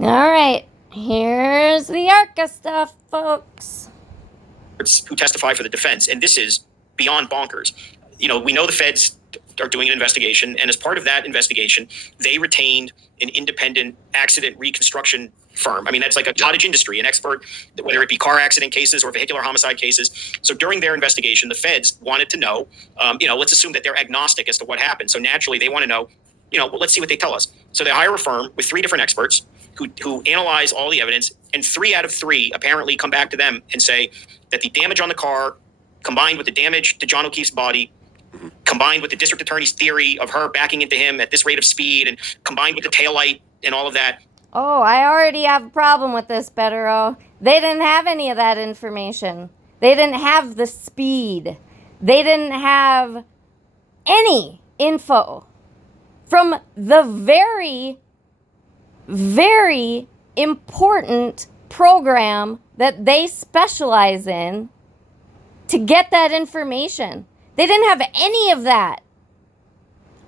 All right, here's the ARCA stuff, folks. Who testify for the defense, and this is beyond bonkers. You know, we know the feds are doing an investigation, and as part of that investigation, they retained an independent accident reconstruction firm. I mean, that's like a cottage industry, an expert, whether it be car accident cases or vehicular homicide cases. So during their investigation, the feds wanted to know, let's assume that they're agnostic as to what happened. So naturally, they want to know, well, let's see what they tell us. So they hire a firm with 3 different experts who analyze all the evidence, and 3 out of 3 apparently come back to them and say that the damage on the car, combined with the damage to John O'Keefe's body, combined with the district attorney's theory of her backing into him at this rate of speed, and combined with the taillight and all of that. Oh, I already have a problem with this, Bettero. They didn't have any of that information. They didn't have the speed. They didn't have any info from the very, very important program that they specialize in to get that information. They didn't have any of that.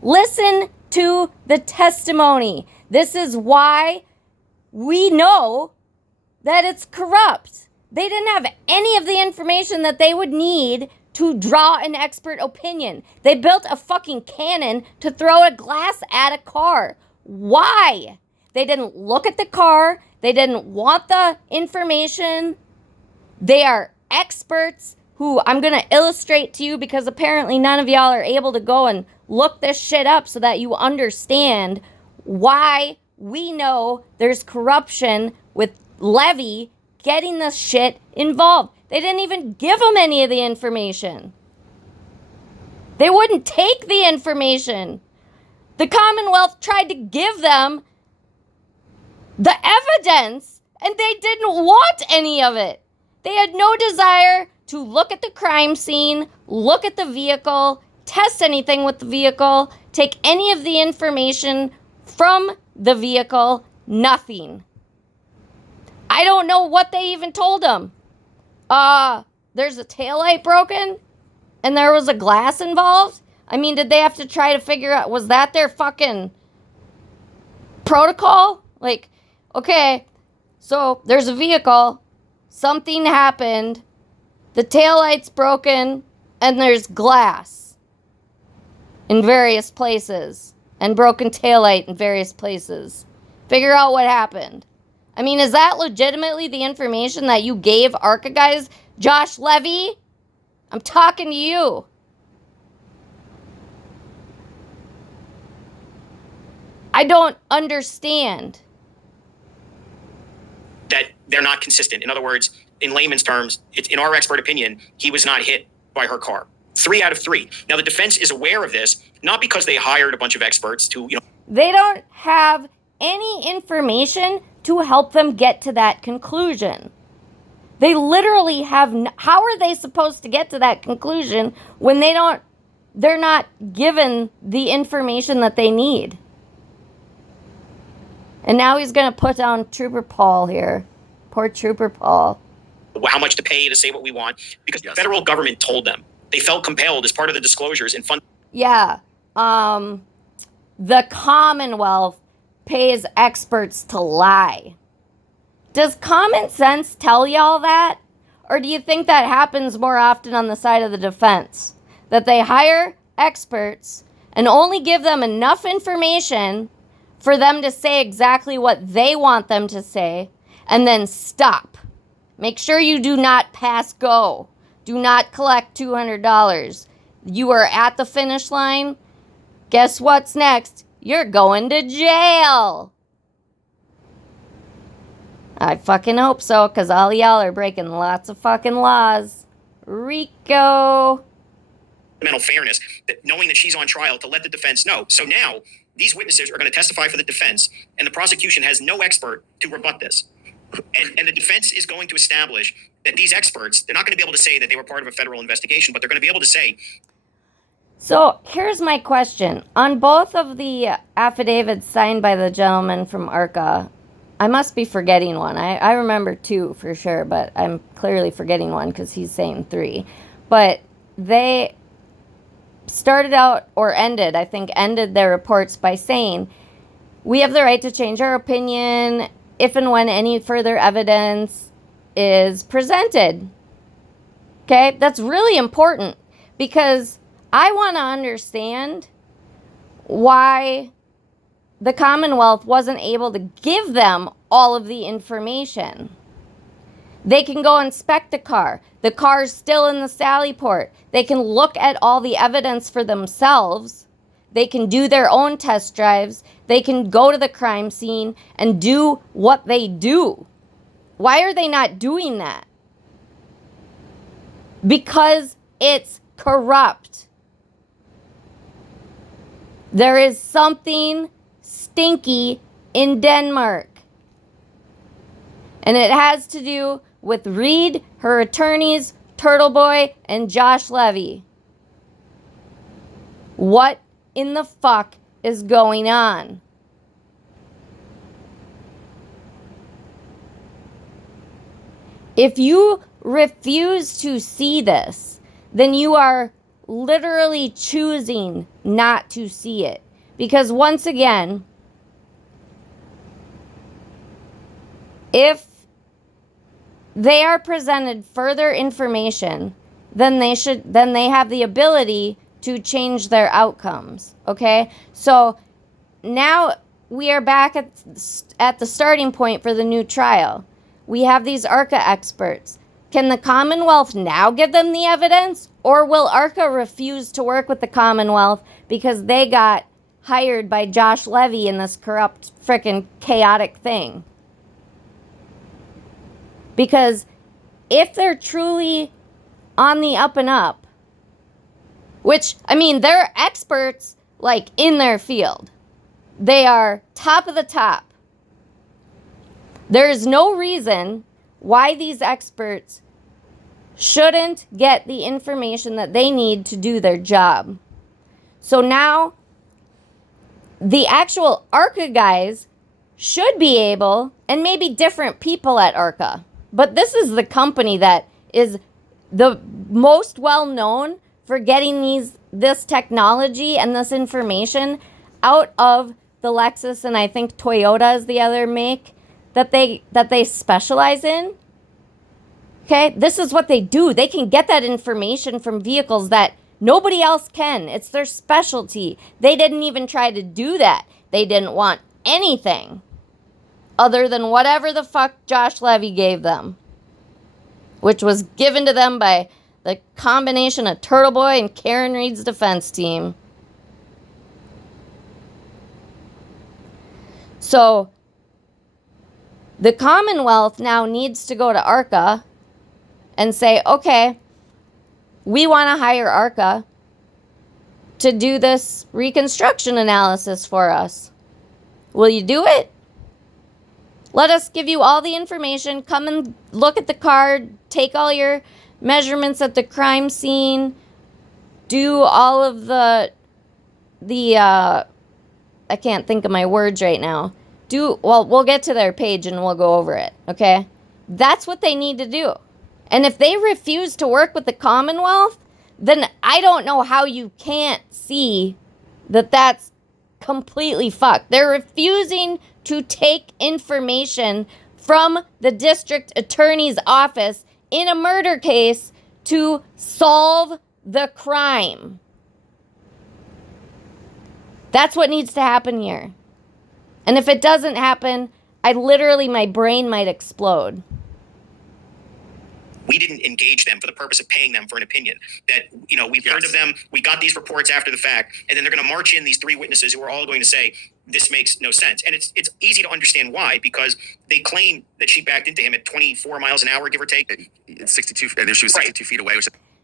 Listen to the testimony. This is why we know that it's corrupt. They didn't have any of the information that they would need to draw an expert opinion. They built a fucking cannon to throw a glass at a car. Why? They didn't look at the car. They didn't want the information. They are experts who I'm going to illustrate to you, because apparently none of y'all are able to go and look this shit up so that you understand why we know there's corruption with Levy getting this shit involved. They didn't even give them any of the information. They wouldn't take the information. The Commonwealth tried to give them the evidence, and they didn't want any of it. They had no desire to look at the crime scene, look at the vehicle, test anything with the vehicle, take any of the information from the vehicle, nothing. I don't know what they even told them. There's a taillight broken and there was a glass involved? I mean, did they have to try to figure out, was that their fucking protocol? Like, okay, so there's a vehicle, something happened, the taillight's broken, and there's glass in various places, and broken taillight in various places. Figure out what happened. I mean, is that legitimately the information that you gave ARCA guys? Josh Levy? I'm talking to you. I don't understand. That they're not consistent. In other words, in layman's terms, it's, in our expert opinion, he was not hit by her car. 3 out of 3. Now, the defense is aware of this, not because they hired a bunch of experts to, They don't have any information to help them get to that conclusion. They literally have, how are they supposed to get to that conclusion when they're not given the information that they need? And now he's going to put down Trooper Paul here. Poor Trooper Paul. how much to pay to say what we want, because the federal government told them. They felt compelled as part of the disclosures and fund. Yeah. The Commonwealth pays experts to lie. Does common sense tell y'all that? Or do you think that happens more often on the side of the defense? That they hire experts and only give them enough information for them to say exactly what they want them to say, and then stop. Make sure you do not pass go. Do not collect $200. You are at the finish line. Guess what's next? You're going to jail. I fucking hope so, because all y'all are breaking lots of fucking laws. Rico. Fundamental fairness, that knowing that she's on trial, to let the defense know. So now these witnesses are going to testify for the defense, and the prosecution has no expert to rebut this. And the defense is going to establish that these experts, they're not going to be able to say that they were part of a federal investigation, but they're going to be able to say. So here's my question. On both of the affidavits signed by the gentleman from ARCA, I must be forgetting one. I remember two for sure, but I'm clearly forgetting one because he's saying three. But they started out, or ended, I think, ended their reports by saying, we have the right to change our opinion if and when any further evidence is presented. Okay, that's really important because I want to understand why the Commonwealth wasn't able to give them all of the information. They can go inspect the car. The car's still in the Sally Port. They can look at all the evidence for themselves. They can do their own test drives. They can go to the crime scene and do what they do. Why are they not doing that? Because it's corrupt. There is something stinky in Denmark. And it has to do with Reed, her attorneys, Turtle Boy, and Josh Levy. What in the fuck is going on? If you refuse to see this, then you are literally choosing not to see it. Because once again, if they are presented further information, then they have the ability to change their outcomes. Okay? So now we are back at the starting point for the new trial. We have these ARCA experts. Can the Commonwealth now give them the evidence? Or will ARCA refuse to work with the Commonwealth because they got hired by Josh Levy in this corrupt, frickin' chaotic thing? Because if they're truly on the up and up, which, I mean, they're experts, like, in their field. They are top of the top. There is no reason why these experts shouldn't get the information that they need to do their job. So now, the actual ARCA guys should be able, and maybe different people at ARCA, but this is the company that is the most well-known for getting this technology and this information out of the Lexus, and I think Toyota is the other make that they specialize in. Okay, this is what they do. They can get that information from vehicles that nobody else can. It's their specialty. They didn't even try to do that. They didn't want anything other than whatever the fuck Josh Levy gave them, which was given to them by the combination of Turtle Boy and Karen Reed's defense team. So the Commonwealth now needs to go to ARCA and say, okay, we want to hire ARCA to do this reconstruction analysis for us. Will you do it? Let us give you all the information. Come and look at the car. Take all your measurements at the crime scene. Do all of the I can't think of my words right now. We'll get to their page and we'll go over it, okay? That's what they need to do. And if they refuse to work with the Commonwealth, then I don't know how you can't see that that's completely fucked. They're refusing to take information from the district attorney's office in a murder case to solve the crime. That's what needs to happen here. And if it doesn't happen, my brain might explode. We didn't engage them for the purpose of paying them for an opinion. That, we've heard of them, we got these reports after the fact, and then they're going to march in these three witnesses who are all going to say, this makes no sense. And it's easy to understand why, because they claim that she backed into him at 24 miles an hour, give or take. It's 62, and she was 62 feet away.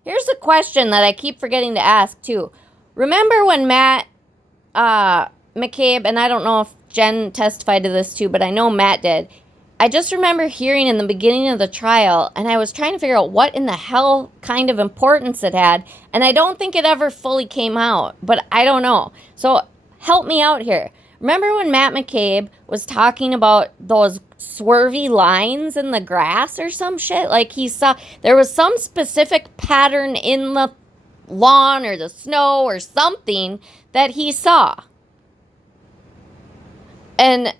Here's a question that I keep forgetting to ask, too. Remember when Matt McCabe, and I don't know if Jen testified to this, too, but I know Matt did. I just remember hearing in the beginning of the trial, and I was trying to figure out what in the hell kind of importance it had, and I don't think it ever fully came out, but I don't know. So help me out here. Remember when Matt McCabe was talking about those swervy lines in the grass or some shit? Like he saw, there was some specific pattern in the lawn or the snow or something that he saw. And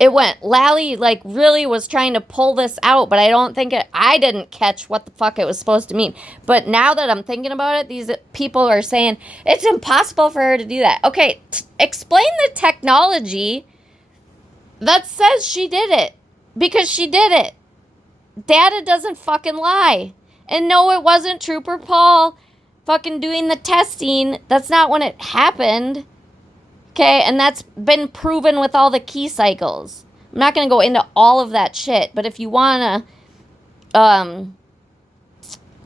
it went. Lally, like, really was trying to pull this out, but I don't think I didn't catch what the fuck it was supposed to mean. But now that I'm thinking about it, these people are saying it's impossible for her to do that. Okay, explain the technology that says she did it. Because she did it. Data doesn't fucking lie. And no, it wasn't Trooper Paul fucking doing the testing. That's not when it happened. Okay, and that's been proven with all the key cycles. I'm not going to go into all of that shit, but if you want to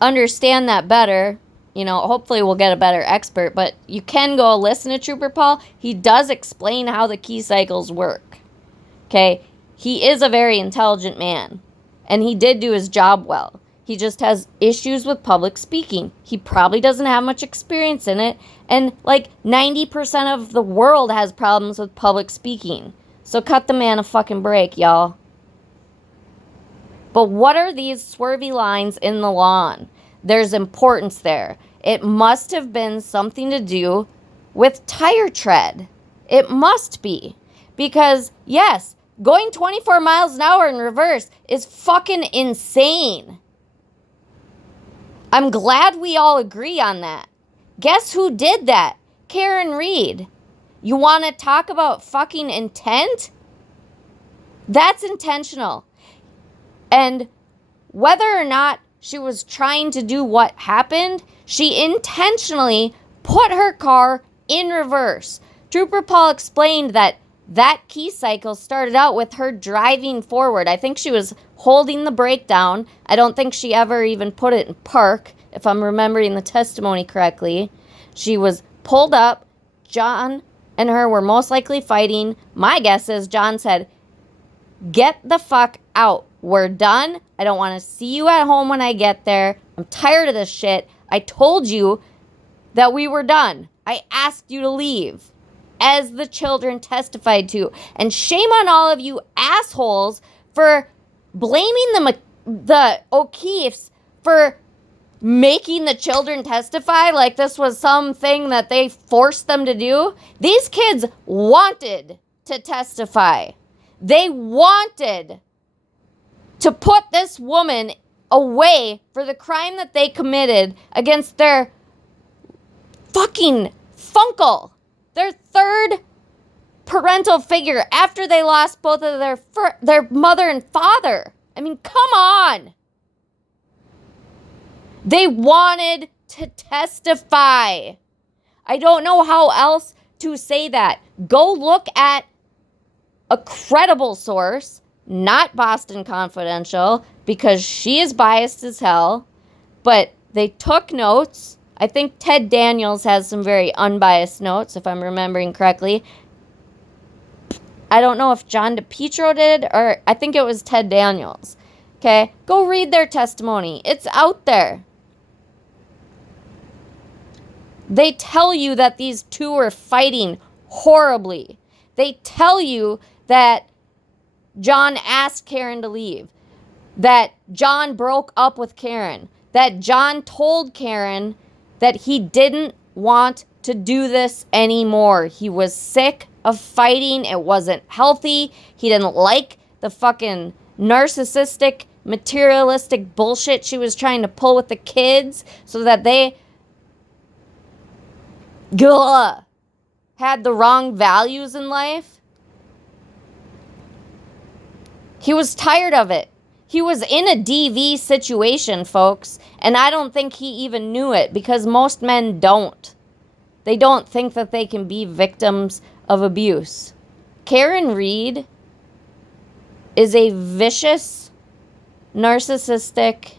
understand that better, you know, hopefully we'll get a better expert, but you can go listen to Trooper Paul. He does explain how the key cycles work. Okay, he is a very intelligent man, and he did do his job well. He just has issues with public speaking. He probably doesn't have much experience in it. And like 90% of the world has problems with public speaking. So cut the man a fucking break, y'all. But what are these swervy lines in the lawn? There's importance there. It must have been something to do with tire tread. It must be. Because, yes, going 24 miles an hour in reverse is fucking insane. I'm glad we all agree on that. Guess who did that? Karen Reed. You want to talk about fucking intent? That's intentional. And whether or not she was trying to do what happened, she intentionally put her car in reverse. Trooper Paul explained that key cycle started out with her driving forward. I think she was holding the brake down. I don't think she ever even put it in park, if I'm remembering the testimony correctly. She was pulled up. John and her were most likely fighting. My guess is John said, "Get the fuck out. We're done. I don't want to see you at home when I get there. I'm tired of this shit. I told you that we were done. I asked you to leave," as the children testified to. And shame on all of you assholes for blaming the O'Keefes for making the children testify like this was something that they forced them to do. These kids wanted to testify. They wanted to put this woman away for the crime that they committed against their fucking funkle, their third parental figure after they lost both of their mother and father. I mean, come on. They wanted to testify. I don't know how else to say that. Go look at a credible source, not Boston Confidential, because she is biased as hell, but they took notes. I think Ted Daniels has some very unbiased notes, if I'm remembering correctly. I don't know if John DePietro did, or I think it was Ted Daniels. Okay, go read their testimony. It's out there. They tell you that these two were fighting horribly. They tell you that John asked Karen to leave, that John broke up with Karen, that John told Karen that he didn't want to do this anymore. He was sick of fighting. It wasn't healthy. He didn't like the fucking narcissistic, materialistic bullshit she was trying to pull with the kids so that they had the wrong values in life. He was tired of it. He was in a DV situation, folks, and I don't think he even knew it because most men don't. They don't think that they can be victims of abuse. Karen Reed is a vicious, narcissistic,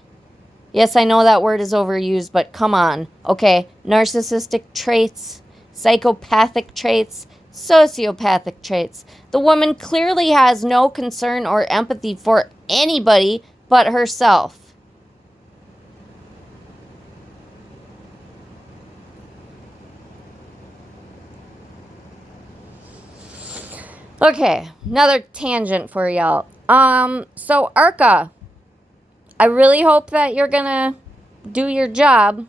yes, I know that word is overused, but come on, okay, narcissistic traits, psychopathic traits, sociopathic traits. The woman clearly has no concern or empathy for anybody but herself. Okay, another tangent for y'all. So Arca, I really hope that you're gonna do your job.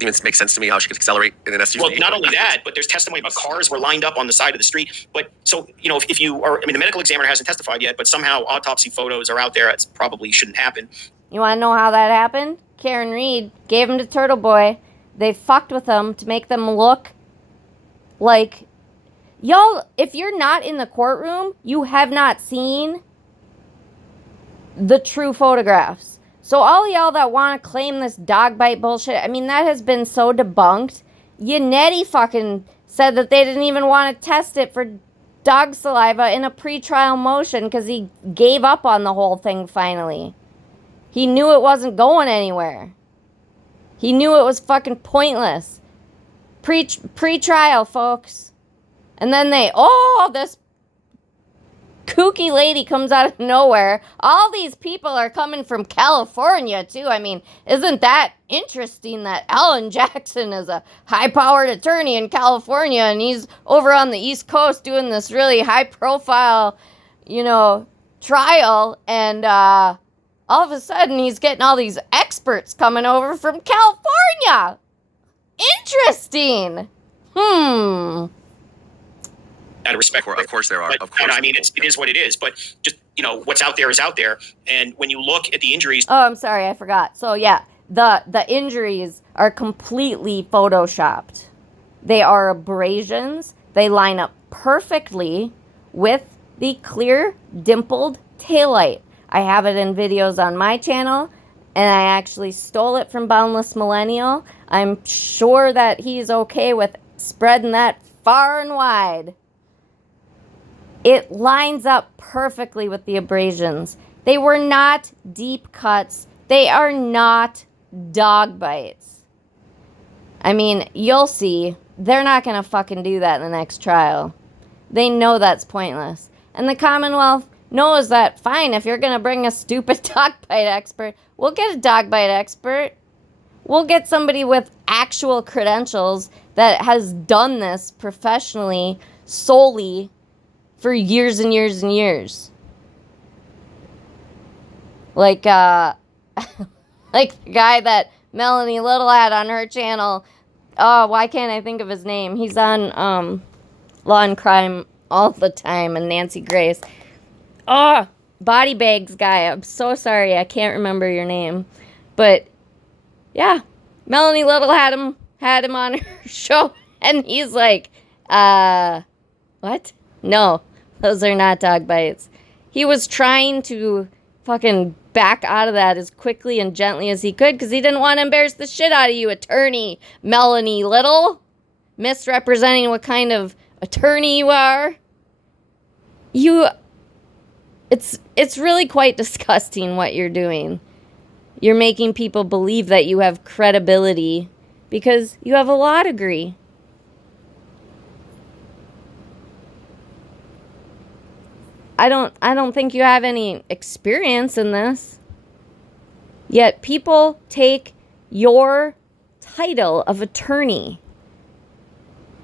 even make sense to me how she could accelerate in an SUV. Well, not only that, but there's testimony about cars were lined up on the side of the street. But so, you know, if you are, I mean, the medical examiner hasn't testified yet, but somehow autopsy photos are out there. It probably shouldn't happen. You want to know how that happened? Karen Reed gave him to Turtle Boy. They fucked with him to make them look like... Y'all, if you're not in the courtroom, you have not seen the true photographs. So all y'all that want to claim this dog bite bullshit, I mean, that has been so debunked. Yannetti fucking said that they didn't even want to test it for dog saliva in a pretrial motion because he gave up on the whole thing finally. He knew it wasn't going anywhere. He knew it was fucking pointless. Pre-trial, folks. And then this kooky lady comes out of nowhere. All these people are coming from California, too. I mean, isn't that interesting that Alan Jackson is a high-powered attorney in California and he's over on the East Coast doing this really high-profile, you know, trial, and all of a sudden he's getting all these experts coming over from California. Interesting. Out of respect, of course there are. But, of course, I mean, it is what it is. But just, you know, what's out there is out there. And when you look at the injuries, oh, I'm sorry, I forgot. So yeah, the injuries are completely photoshopped. They are abrasions. They line up perfectly with the clear dimpled taillight. I have it in videos on my channel, and I actually stole it from Boundless Millennial. I'm sure that he's okay with spreading that far and wide. It lines up perfectly with the abrasions. They were not deep cuts. They are not dog bites. I mean, you'll see. They're not going to fucking do that in the next trial. They know that's pointless. And the Commonwealth knows that, fine, if you're going to bring a stupid dog bite expert, we'll get a dog bite expert. We'll get somebody with actual credentials that has done this professionally, solely, for years and years and years. Like, like the guy that Melanie Little had on her channel. Oh, why can't I think of his name? He's on Law and Crime all the time, and Nancy Grace. Oh, Body Bags guy. I'm so sorry, I can't remember your name. But yeah, Melanie Little had him on her show, and he's like, what? No, those are not dog bites. He was trying to fucking back out of that as quickly and gently as he could because he didn't want to embarrass the shit out of you, attorney Melanie Little. Misrepresenting what kind of attorney you are. It's really quite disgusting what you're doing. You're making people believe that you have credibility because you have a law degree. I don't think you have any experience in this. Yet people take your title of attorney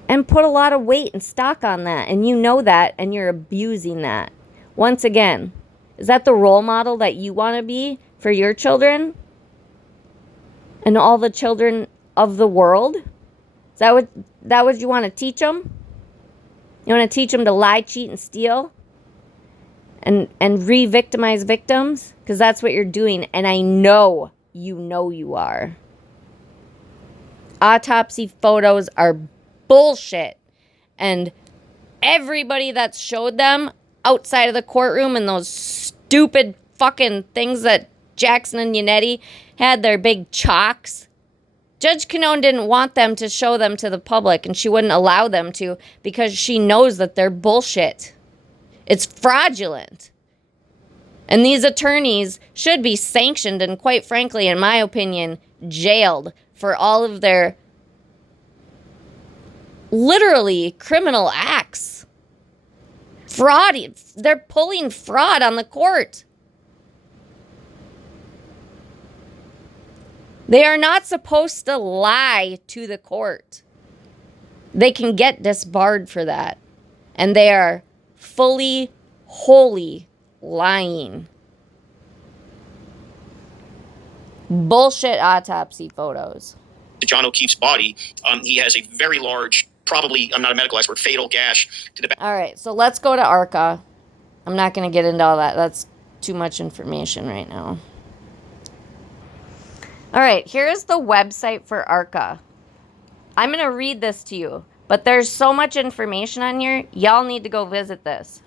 and put a lot of weight and stock on that, and you know that, and you're abusing that. Once again, is that the role model that you want to be for your children and all the children of the world? Is that what you want to teach them? You want to teach them to lie, cheat, and steal? And re-victimize victims? Because that's what you're doing, and I know you are. Autopsy photos are bullshit. And everybody that showed them outside of the courtroom and those stupid fucking things that Jackson and Yannetti had, their big chalks. Judge Canone didn't want them to show them to the public, and she wouldn't allow them to because she knows that they're bullshit. It's fraudulent. And these attorneys should be sanctioned and, quite frankly, in my opinion, jailed for all of their literally criminal acts. Fraud. They're pulling fraud on the court. They are not supposed to lie to the court. They can get disbarred for that. And they are fully, wholly lying. Bullshit autopsy photos. to John O'Keefe's body, he has a very large, probably, I'm not a medical expert, fatal gash to the back. All right, so let's go to ARCA. I'm not going to get into all that. That's too much information right now. All right, here's the website for ARCA. I'm going to read this to you, but there's so much information on here, y'all need to go visit this.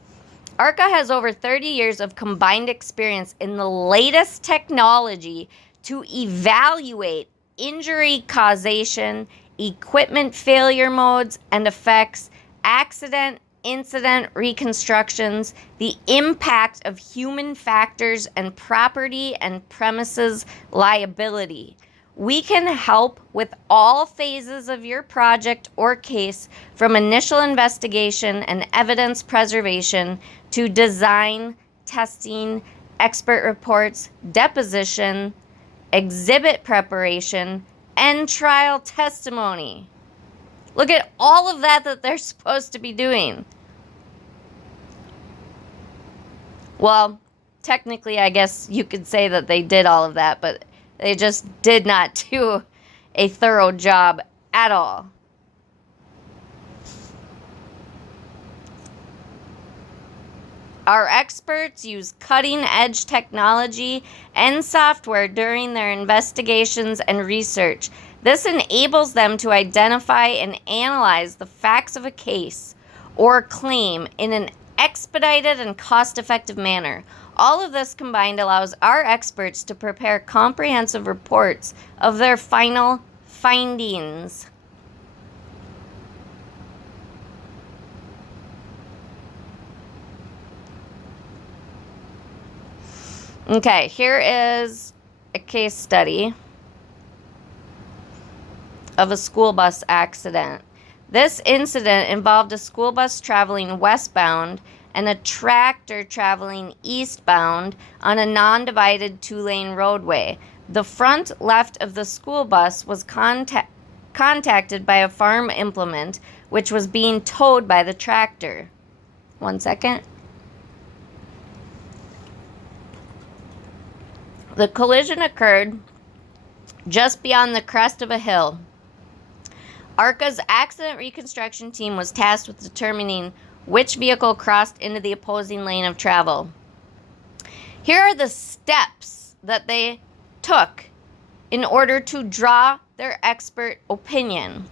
ARCA has over 30 years of combined experience in the latest technology to evaluate injury causation, equipment failure modes and effects, accident, incident reconstructions, the impact of human factors, and property and premises liability. We can help with all phases of your project or case, from initial investigation and evidence preservation to design, testing, expert reports, deposition, exhibit preparation, and trial testimony. Look at all of that they're supposed to be doing. Well, technically, I guess you could say that they did all of that, but they just did not do a thorough job at all. Our experts use cutting-edge technology and software during their investigations and research. This enables them to identify and analyze the facts of a case or claim in an expedited and cost-effective manner. All of this combined allows our experts to prepare comprehensive reports of their final findings. Okay, here is a case study of a school bus accident. This incident involved a school bus traveling westbound and a tractor traveling eastbound on a non-divided two-lane roadway. The front left of the school bus was contacted by a farm implement, which was being towed by the tractor. 1 second. The collision occurred just beyond the crest of a hill. ARCA's accident reconstruction team was tasked with determining which vehicle crossed into the opposing lane of travel. Here are the steps that they took in order to draw their expert opinion.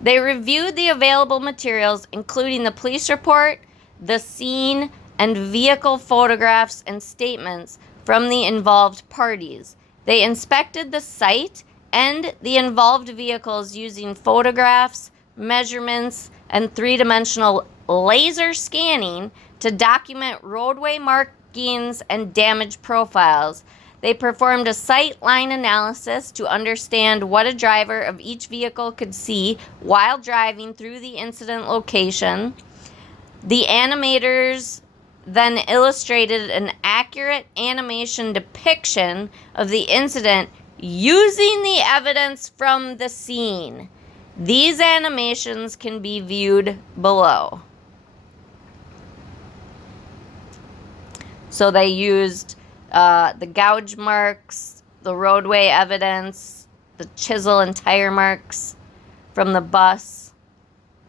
They reviewed the available materials, including the police report, the scene, and vehicle photographs and statements from the involved parties. They inspected the site and the involved vehicles using photographs, measurements, and three-dimensional laser scanning to document roadway markings and damage profiles. They performed a sight line analysis to understand what a driver of each vehicle could see while driving through the incident location. The animators then illustrated an accurate animation depiction of the incident using the evidence from the scene. These animations can be viewed below. So they used the gouge marks, the roadway evidence, the chisel and tire marks from the bus.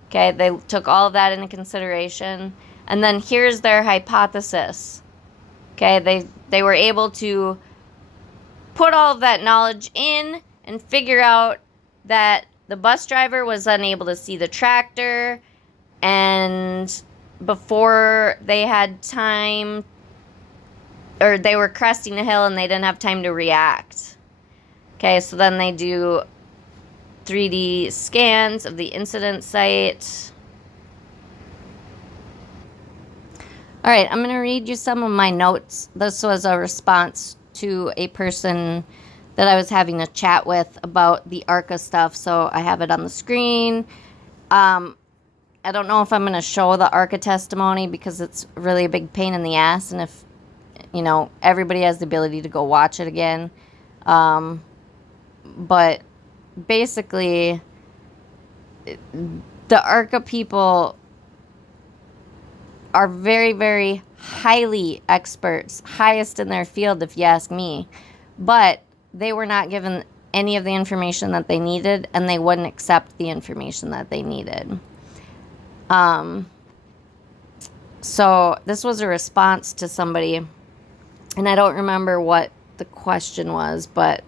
Okay, they took all of that into consideration. And then here's their hypothesis. Okay, they were able to put all of that knowledge in and figure out that the bus driver was unable to see the tractor, and before they had time, or they were cresting a hill and they didn't have time to react. Okay, so then they do 3D scans of the incident site. All right, I'm going to read you some of my notes. This was a response to a person that I was having a chat with about the ARCA stuff, so I have it on the screen. I don't know if I'm going to show the ARCA testimony because it's really a big pain in the ass, and if, you know, everybody has the ability to go watch it again. But basically, the ARCA people are very, very highly experts, highest in their field if you ask me, but they were not given any of the information that they needed, and they wouldn't accept the information that they needed. So this was a response to somebody, and I don't remember what the question was, but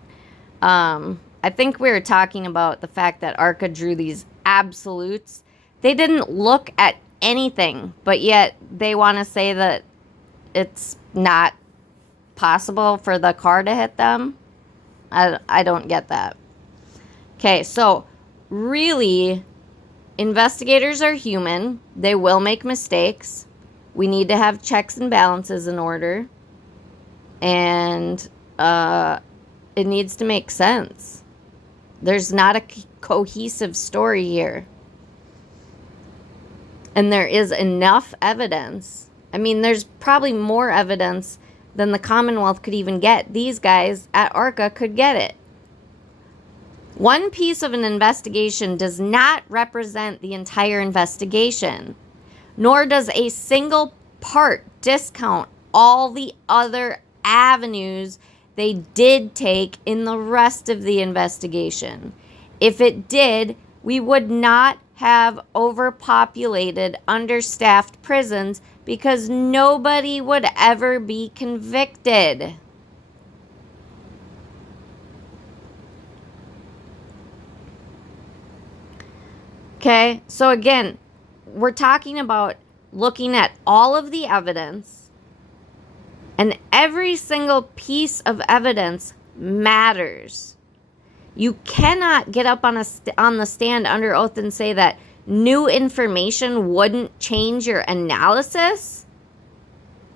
I think we were talking about the fact that ARCA drew these absolutes. They didn't look at anything, but yet they want to say that it's not possible for the car to hit them. I don't get that. Okay, so really, investigators are human. They will make mistakes. We need to have checks and balances in order. And it needs to make sense. There's not a cohesive story here. And there is enough evidence. I mean, there's probably more evidence than the Commonwealth could even get. These guys at ARCA could get it. One piece of an investigation does not represent the entire investigation, nor does a single part discount all the other avenues they did take in the rest of the investigation. If it did, we would not have overpopulated, understaffed prisons because nobody would ever be convicted. Okay, so again, we're talking about looking at all of the evidence, and every single piece of evidence matters. You cannot get up on the stand under oath and say that new information wouldn't change your analysis.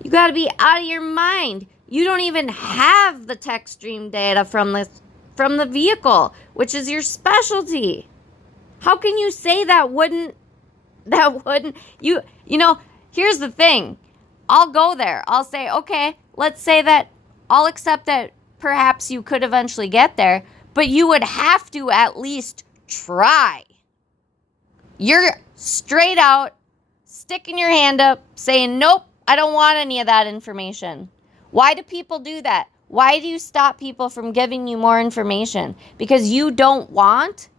You got to be out of your mind. You don't even have the tech stream data from the vehicle, which is your specialty. How can you say that wouldn't you know, here's the thing. I'll go there. I'll say, okay, let's say that I'll accept that perhaps you could eventually get there, but you would have to at least try. You're straight out sticking your hand up saying, nope, I don't want any of that information. Why do people do that? Why do you stop people from giving you more information? Because you don't want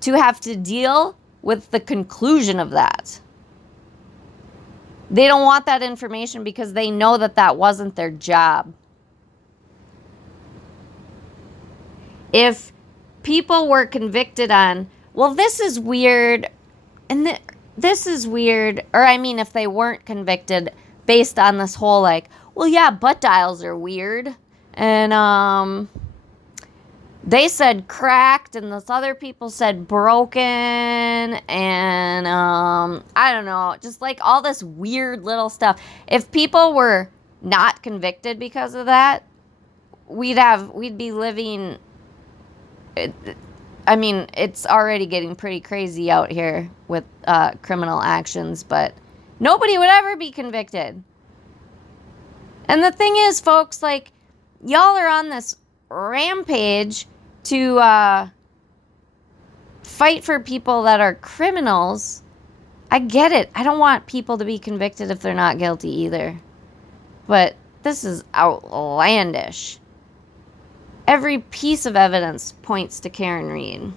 to have to deal with the conclusion of that. They don't want that information because they know that that wasn't their job. If people were convicted on, well, this is weird, and this is weird, or I mean, if they weren't convicted based on this whole like, well, yeah, butt dials are weird, and they said cracked, and this other people said broken, and I don't know, just like all this weird little stuff. If people were not convicted because of that, we'd be living. I mean, it's already getting pretty crazy out here with criminal actions, but nobody would ever be convicted. And the thing is, folks, like, y'all are on this rampage to fight for people that are criminals. I get it. I don't want people to be convicted if they're not guilty either. But this is outlandish. Every piece of evidence points to Karen Read.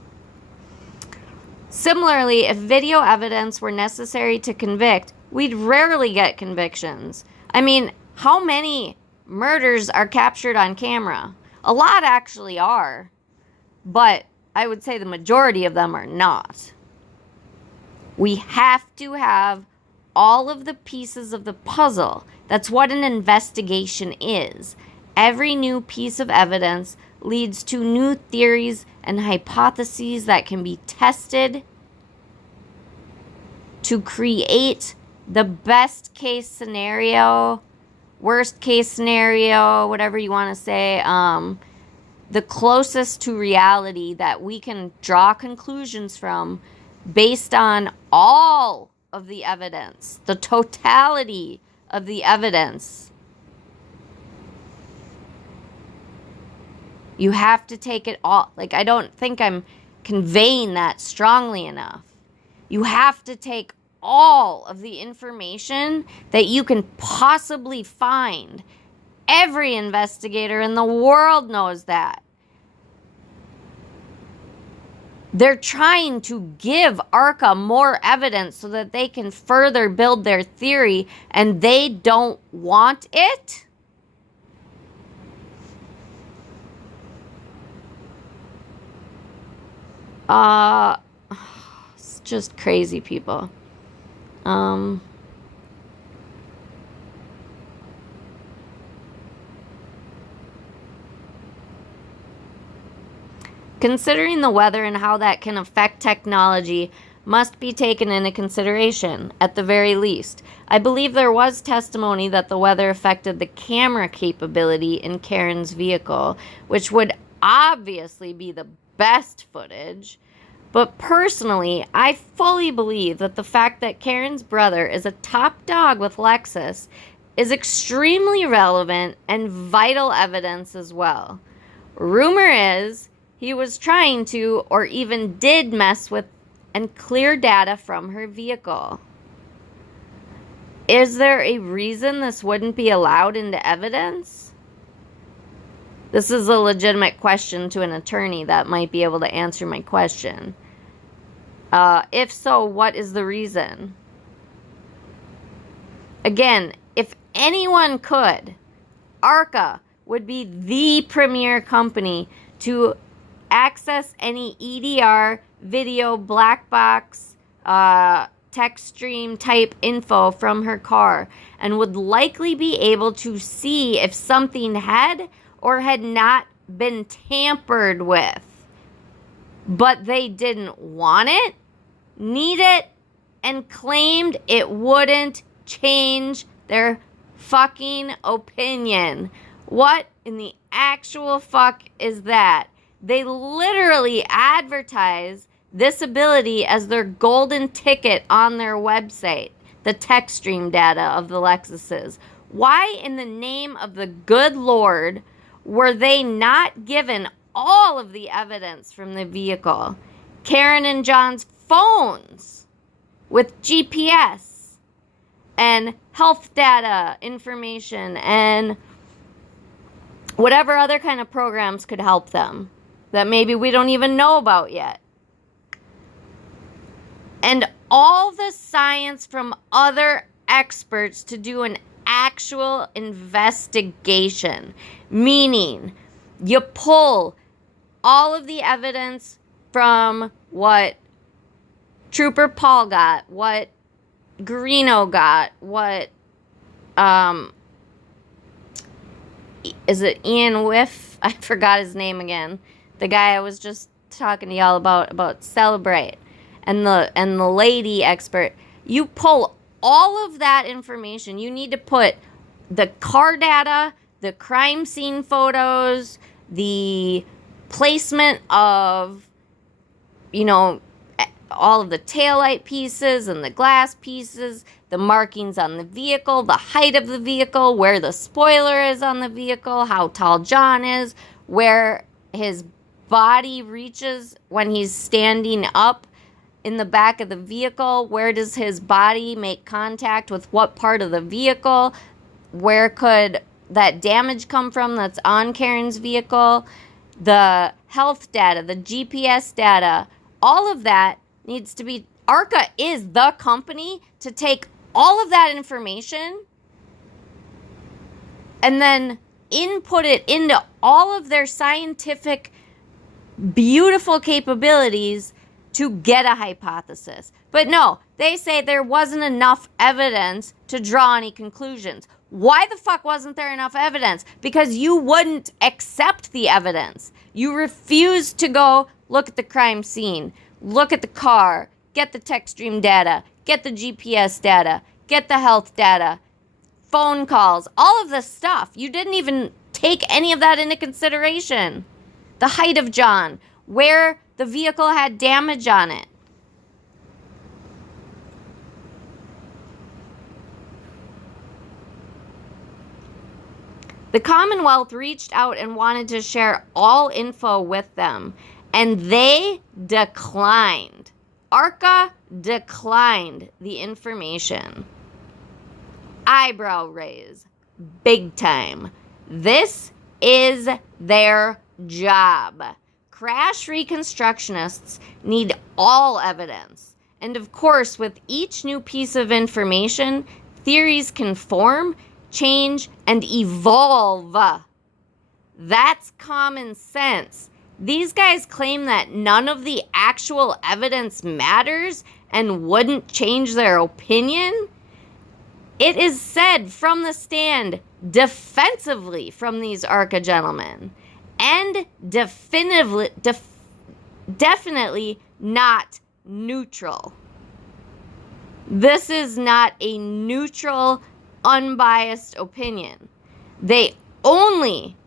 Similarly, if video evidence were necessary to convict, we'd rarely get convictions. I mean, how many murders are captured on camera? A lot actually are, but I would say the majority of them are not. We have to have all of the pieces of the puzzle. That's what an investigation is. Every new piece of evidence leads to new theories and hypotheses that can be tested to create the best case scenario, worst case scenario, whatever you want to say, the closest to reality that we can draw conclusions from based on all of the evidence, the totality of the evidence. You have to take it all. Like, I don't think I'm conveying that strongly enough. You have to take all of the information that you can possibly find. Every investigator in the world knows that. They're trying to give ARCA more evidence so that they can further build their theory, and they don't want it? It's just crazy, people. Considering the weather and how that can affect technology must be taken into consideration, at the very least. I believe there was testimony that the weather affected the camera capability in Karen's vehicle, which would obviously be the best footage. But personally, I fully believe that the fact that Karen's brother is a top dog with Lexus is extremely relevant and vital evidence as well. Rumor is he was trying to, or even did, mess with and clear data from her vehicle. Is there a reason this wouldn't be allowed into evidence? This is a legitimate question to an attorney that might be able to answer my question. If so, what is the reason? Again, if anyone could, ARCA would be the premier company to access any EDR, video, black box, text stream type info from her car, and would likely be able to see if something had or had not been tampered with. But they didn't want it, need it, and claimed it wouldn't change their fucking opinion. What in the actual fuck is that? They literally advertise this ability as their golden ticket on their website, the text stream data of the Lexuses. Why in the name of the good Lord were they not given all of the evidence from the vehicle? Karen and John's phones with GPS and health data information and whatever other kind of programs could help them that maybe we don't even know about yet. And all the science from other experts to do an actual investigation, meaning you pull all of the evidence from what Trooper Paul got, what Garino got, what is it Ian Whiff? I forgot his name again. The guy I was just talking to y'all about Celebrate, and the lady expert. You pull all of that information. You need to put the car data, the crime scene photos, the placement of, all of the taillight pieces and the glass pieces, the markings on the vehicle, the height of the vehicle, where the spoiler is on the vehicle, how tall John is, where his body reaches when he's standing up in the back of the vehicle, where does his body make contact with what part of the vehicle, where could that damage come from that's on Karen's vehicle, the health data, the GPS data, all of that needs to be, ARCA is the company to take all of that information and then input it into all of their scientific, beautiful capabilities to get a hypothesis. But no, they say there wasn't enough evidence to draw any conclusions. Why the fuck wasn't there enough evidence? Because you wouldn't accept the evidence. You refused to go look at the crime scene, look at the car, get the text stream data, get the GPS data, get the health data, phone calls, all of this stuff. You didn't even take any of that into consideration. The height of John, where the vehicle had damage on it. The Commonwealth reached out and wanted to share all info with them, and they declined. ARCA declined the information. Eyebrow raise. Big time. This is their job. crash reconstructionists need all evidence. And of course, with each new piece of information, theories can form, change, and evolve. That's common sense. These guys claim that none of the actual evidence matters and wouldn't change their opinion. It is said from the stand defensively from these ARCA gentlemen, and definitely not neutral. This is not a neutral, unbiased opinion. They only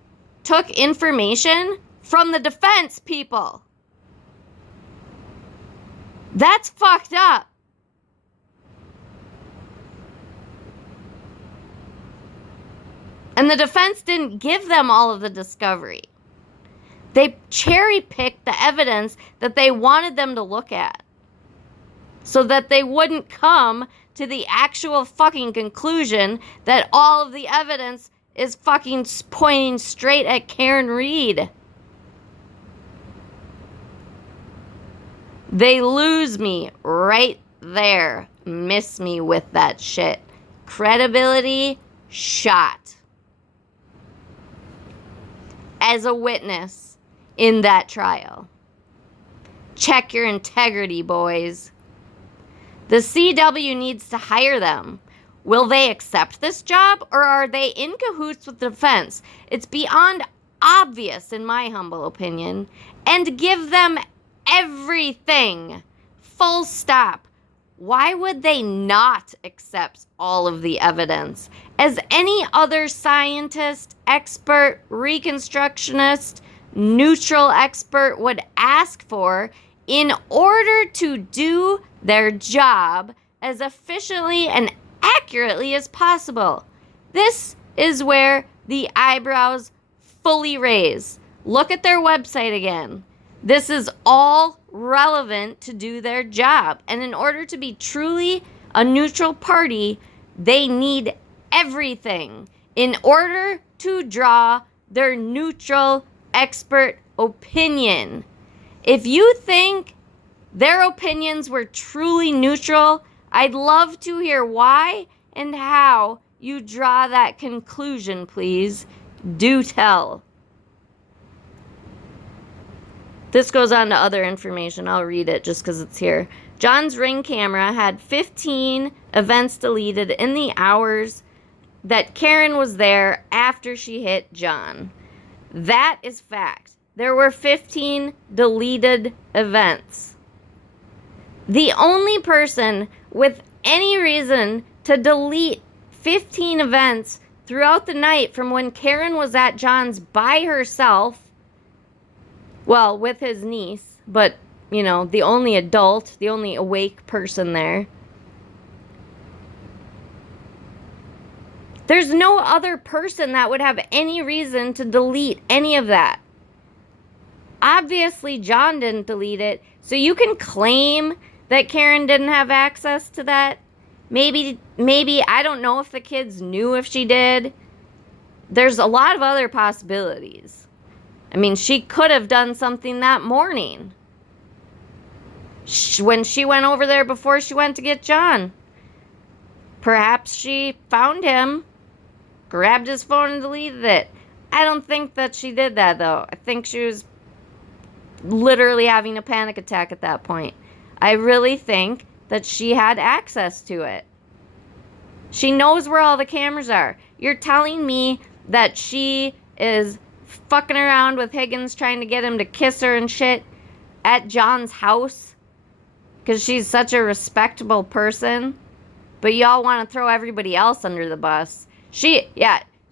took information from the defense people. That's fucked up. And the defense didn't give them all of the discovery. They cherry-picked the evidence that they wanted them to look at, so that they wouldn't come to the actual fucking conclusion that all of the evidence is fucking pointing straight at Karen Reed. They lose me right there. Miss me with that shit. Credibility shot. As a witness in that trial. Check your integrity, boys. The CW needs to hire them. Will they accept this job, or are they in cahoots with the defense? It's beyond obvious, in my humble opinion. And give them everything. Full stop. Why would they not accept all of the evidence? As any other scientist, expert, reconstructionist, neutral expert would ask for in order to do their job as efficiently and accurately as possible. This is where the eyebrows fully raise. Look at their website again. This is all relevant to do their job. And in order to be truly a neutral party, they need everything in order to draw their neutral expert opinion. If you think their opinions were truly neutral, I'd love to hear why and how you draw that conclusion, please. Do tell. This goes on to other information. I'll read it just because it's here. John's Ring camera had 15 events deleted in the hours that Karen was there after she hit John. That is fact. There were 15 deleted events. The only person with any reason to delete 15 events throughout the night from when Karen was at John's by herself, well, with his niece, but, you know, the only adult, the only awake person there. There's no other person that would have any reason to delete any of that. Obviously, John didn't delete it, so you can claim that Karen didn't have access to that. Maybe, I don't know if the kids knew if she did. There's a lot of other possibilities. I mean, she could have done something that morning. When she went over there before she went to get John. Perhaps she found him, grabbed his phone and deleted it. I don't think that she did that, though. I think she was literally having a panic attack at that point. I really think that she had access to it. She knows where all the cameras are. You're telling me that she is fucking around with Higgins trying to get him to kiss her and shit at John's house because she's such a respectable person, but y'all want to throw everybody else under the bus.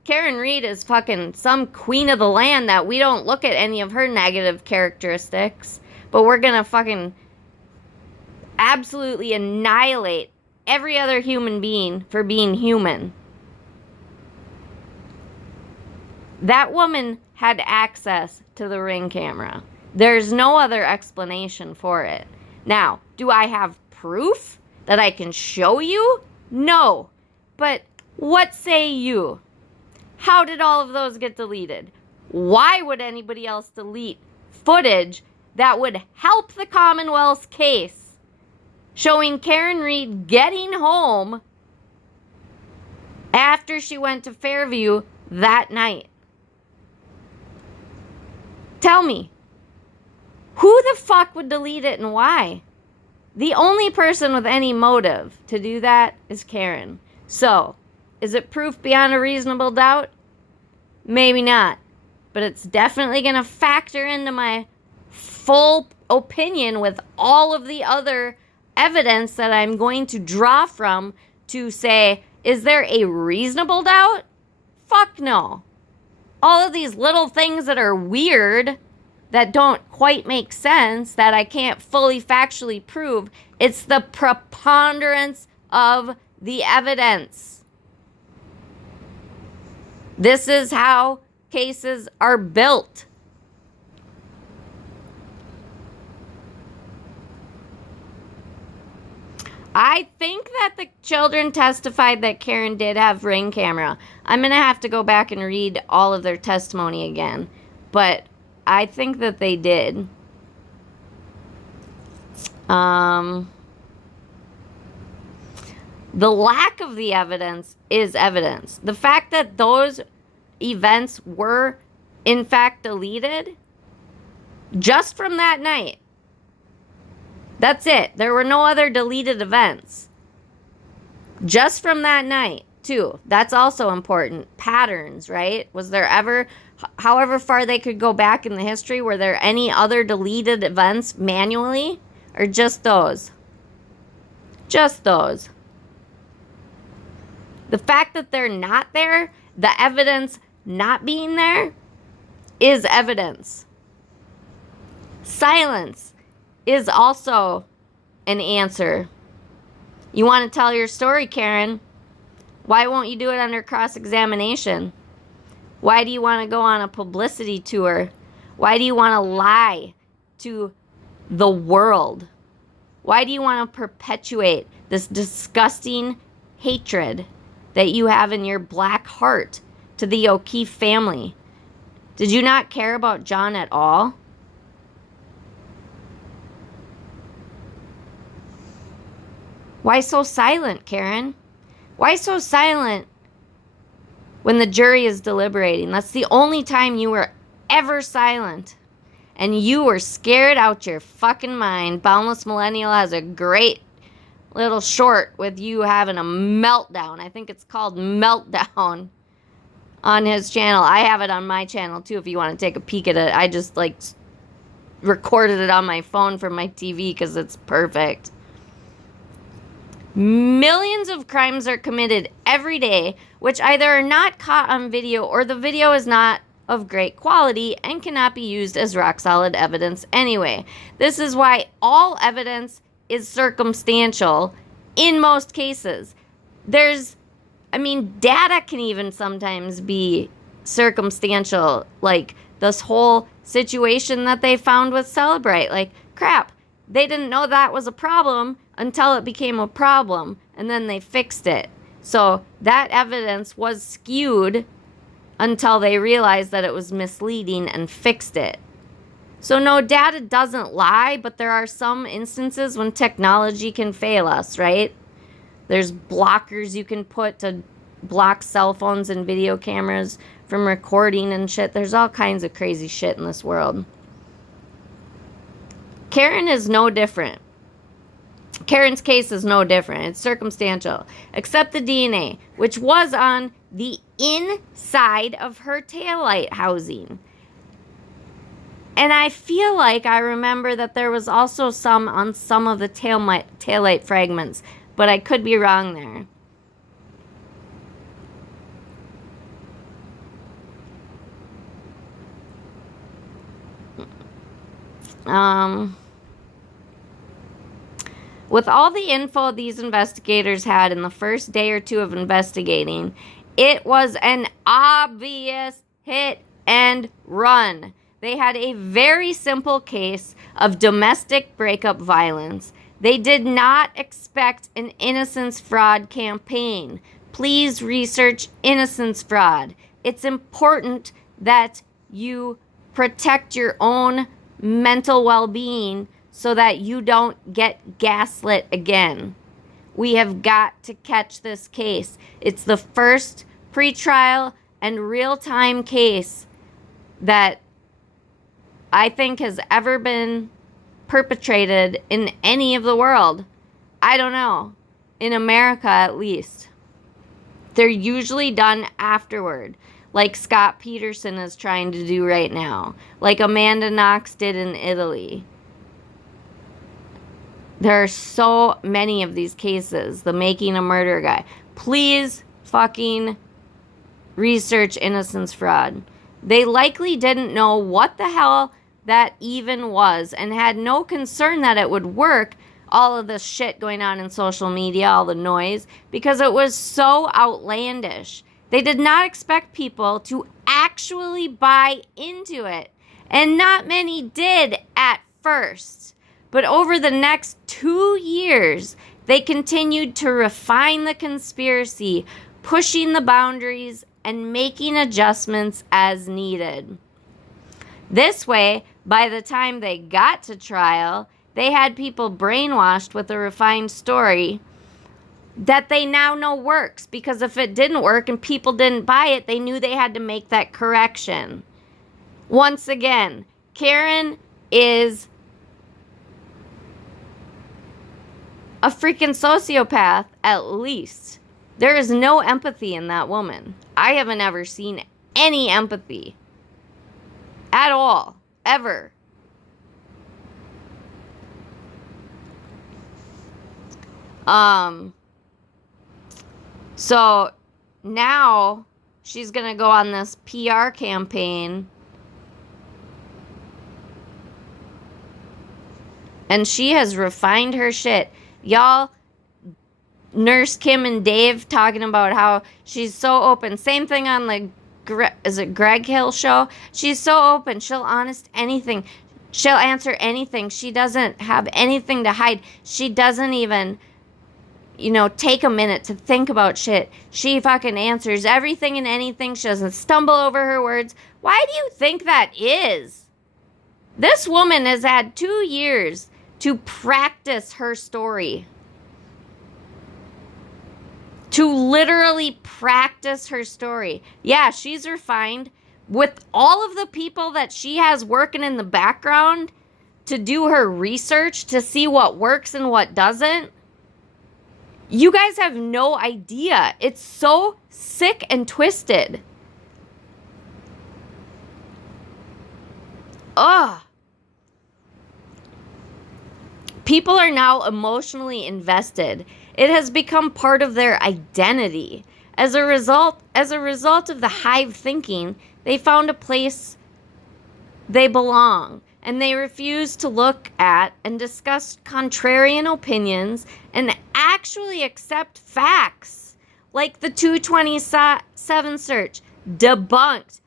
Karen Reed is fucking some queen of the land that we don't look at any of her negative characteristics, but we're gonna fucking absolutely annihilate every other human being for being human. That woman had access to the Ring camera. There's no other explanation for it. Now, do I have proof that I can show you? No. But what say you? How did all of those get deleted? Why would anybody else delete footage that would help the Commonwealth's case, showing Karen Read getting home after she went to Fairview that night. Tell me, who the fuck would delete it and why? The only person with any motive to do that is Karen. So, is it proof beyond a reasonable doubt? Maybe not. But it's definitely going to factor into my full opinion with all of the other evidence that I'm going to draw from to say, is there a reasonable doubt? Fuck no. All of these little things that are weird, that don't quite make sense, that I can't fully factually prove, it's the preponderance of the evidence. This is how cases are built. I think that the children testified that Karen did have Ring camera. I'm going to have to go back and read all of their testimony again. But I think that they did. The lack of the evidence is evidence. The fact that those events were, in fact, deleted just from that night. That's it. There were no other deleted events. Just from that night, too. That's also important. Patterns, right? Was there ever, however far they could go back in the history, were there any other deleted events manually? Or just those? Just those. The fact that they're not there, the evidence not being there, is evidence. Silence is also an answer. You want to tell your story, Karen? Why won't you do it under cross-examination? Why do you want to go on a publicity tour? Why do you want to lie to the world? Why do you want to perpetuate this disgusting hatred that you have in your black heart to the O'Keefe family? Did you not care about John at all? Why so silent, Karen? Why so silent when the jury is deliberating? That's the only time you were ever silent. And you were scared out your fucking mind. Boundless Millennial has a great little short with you having a meltdown. I think it's called Meltdown on his channel. I have it on my channel too if you want to take a peek at it. I just recorded it on my phone from my TV because it's perfect. Millions of crimes are committed every day, which either are not caught on video or the video is not of great quality and cannot be used as rock-solid evidence anyway. This is why all evidence is circumstantial in most cases. Data can even sometimes be circumstantial, like this whole situation that they found with Celebrate. Like, crap, they didn't know that was a problem until it became a problem, and then they fixed it. So that evidence was skewed until they realized that it was misleading and fixed it. So no, data doesn't lie, but there are some instances when technology can fail us, right? There's blockers you can put to block cell phones and video cameras from recording and shit. There's all kinds of crazy shit in this world. Karen is no different. Karen's case is no different. It's circumstantial, except the DNA, which was on the inside of her taillight housing. And I feel like I remember that there was also some on some of the taillight fragments, but I could be wrong there. With all the info these investigators had in the first day or two of investigating, it was an obvious hit and run. They had a very simple case of domestic breakup violence. They did not expect an innocence fraud campaign. Please research innocence fraud. It's important that you protect your own mental well-being so that you don't get gaslit again. We have got to catch this case. It's the first pretrial and real-time case that I think has ever been perpetrated in any of the world. I don't know. In America, at least. They're usually done afterward, like Scott Peterson is trying to do right now, like Amanda Knox did in Italy. There are so many of these cases. The Making a Murder guy. Please fucking research innocence fraud. They likely didn't know what the hell that even was and had no concern that it would work, all of this shit going on in social media, all the noise, because it was so outlandish. They did not expect people to actually buy into it. And not many did at first. But over the next 2 years, they continued to refine the conspiracy, pushing the boundaries and making adjustments as needed. This way, by the time they got to trial, they had people brainwashed with a refined story that they now know works, because if it didn't work and people didn't buy it, they knew they had to make that correction. Once again, Karen is a freaking sociopath, at least. There is no empathy in that woman. I haven't ever seen any empathy. At all. Ever. So now she's gonna go on this PR campaign. And she has refined her shit. Y'all, Nurse Kim and Dave talking about how she's so open. Same thing on the, is it Greg Hill show? She's so open. She'll honest anything. She'll answer anything. She doesn't have anything to hide. She doesn't even, take a minute to think about shit. She fucking answers everything and anything. She doesn't stumble over her words. Why do you think that is? This woman has had 2 years to practice her story. To literally practice her story. Yeah, she's refined. With all of the people that she has working in the background to do her research, to see what works and what doesn't. You guys have no idea. It's so sick and twisted. Ugh. People are now emotionally invested. It has become part of their identity. As a result of the hive thinking, they found a place they belong, and they refuse to look at and discuss contrarian opinions and actually accept facts. Like the 227 search. Debunked.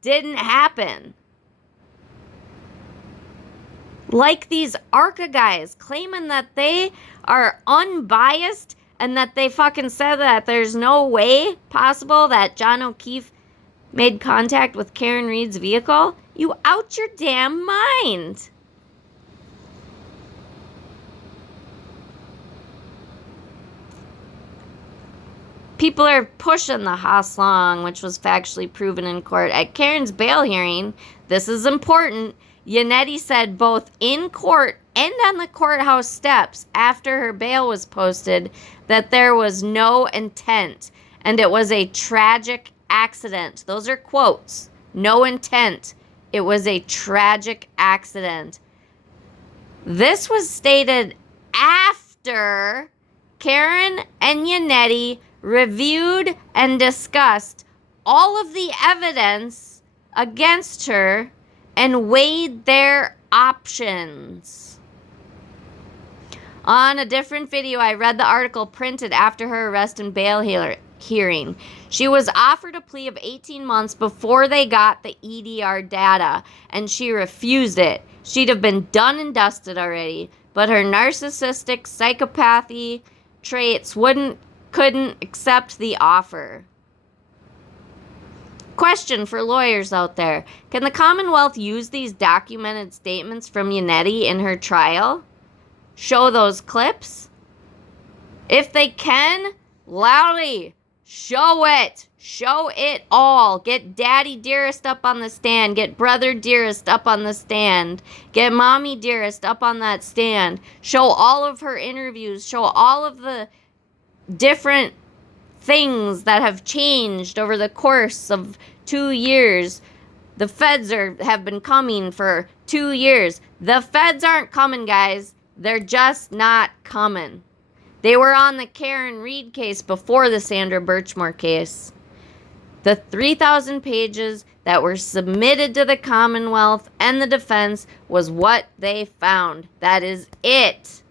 Didn't happen. Like these ARCA guys claiming that they are unbiased and that they fucking said that there's no way possible that John O'Keefe made contact with Karen Reed's vehicle. You out your damn mind. People are pushing the Haslong, which was factually proven in court. At Karen's bail hearing, this is important, Yannetti said both in court and on the courthouse steps after her bail was posted that there was no intent and it was a tragic accident. Those are quotes. No intent. It was a tragic accident. This was stated after Karen and Yannetti reviewed and discussed all of the evidence against her and weighed their options. On a different video, I read the article printed after her arrest and bail hearing. She was offered a plea of 18 months before they got the EDR data, and she refused it. She'd have been done and dusted already, but her narcissistic psychopathy traits couldn't accept the offer. Question for lawyers out there. Can the Commonwealth use these documented statements from Yannetti in her trial? Show those clips? If they can, loudly, show it. Show it all. Get Daddy Dearest up on the stand. Get Brother Dearest up on the stand. Get Mommy Dearest up on that stand. Show all of her interviews. Show all of the different things that have changed over the course of 2 years. The feds have been coming for 2 years. The feds aren't coming, guys. They're just not coming. They were on the Karen Reed case before the Sandra Birchmore case. The 3,000 pages that were submitted to the Commonwealth and the defense was what they found. That is it.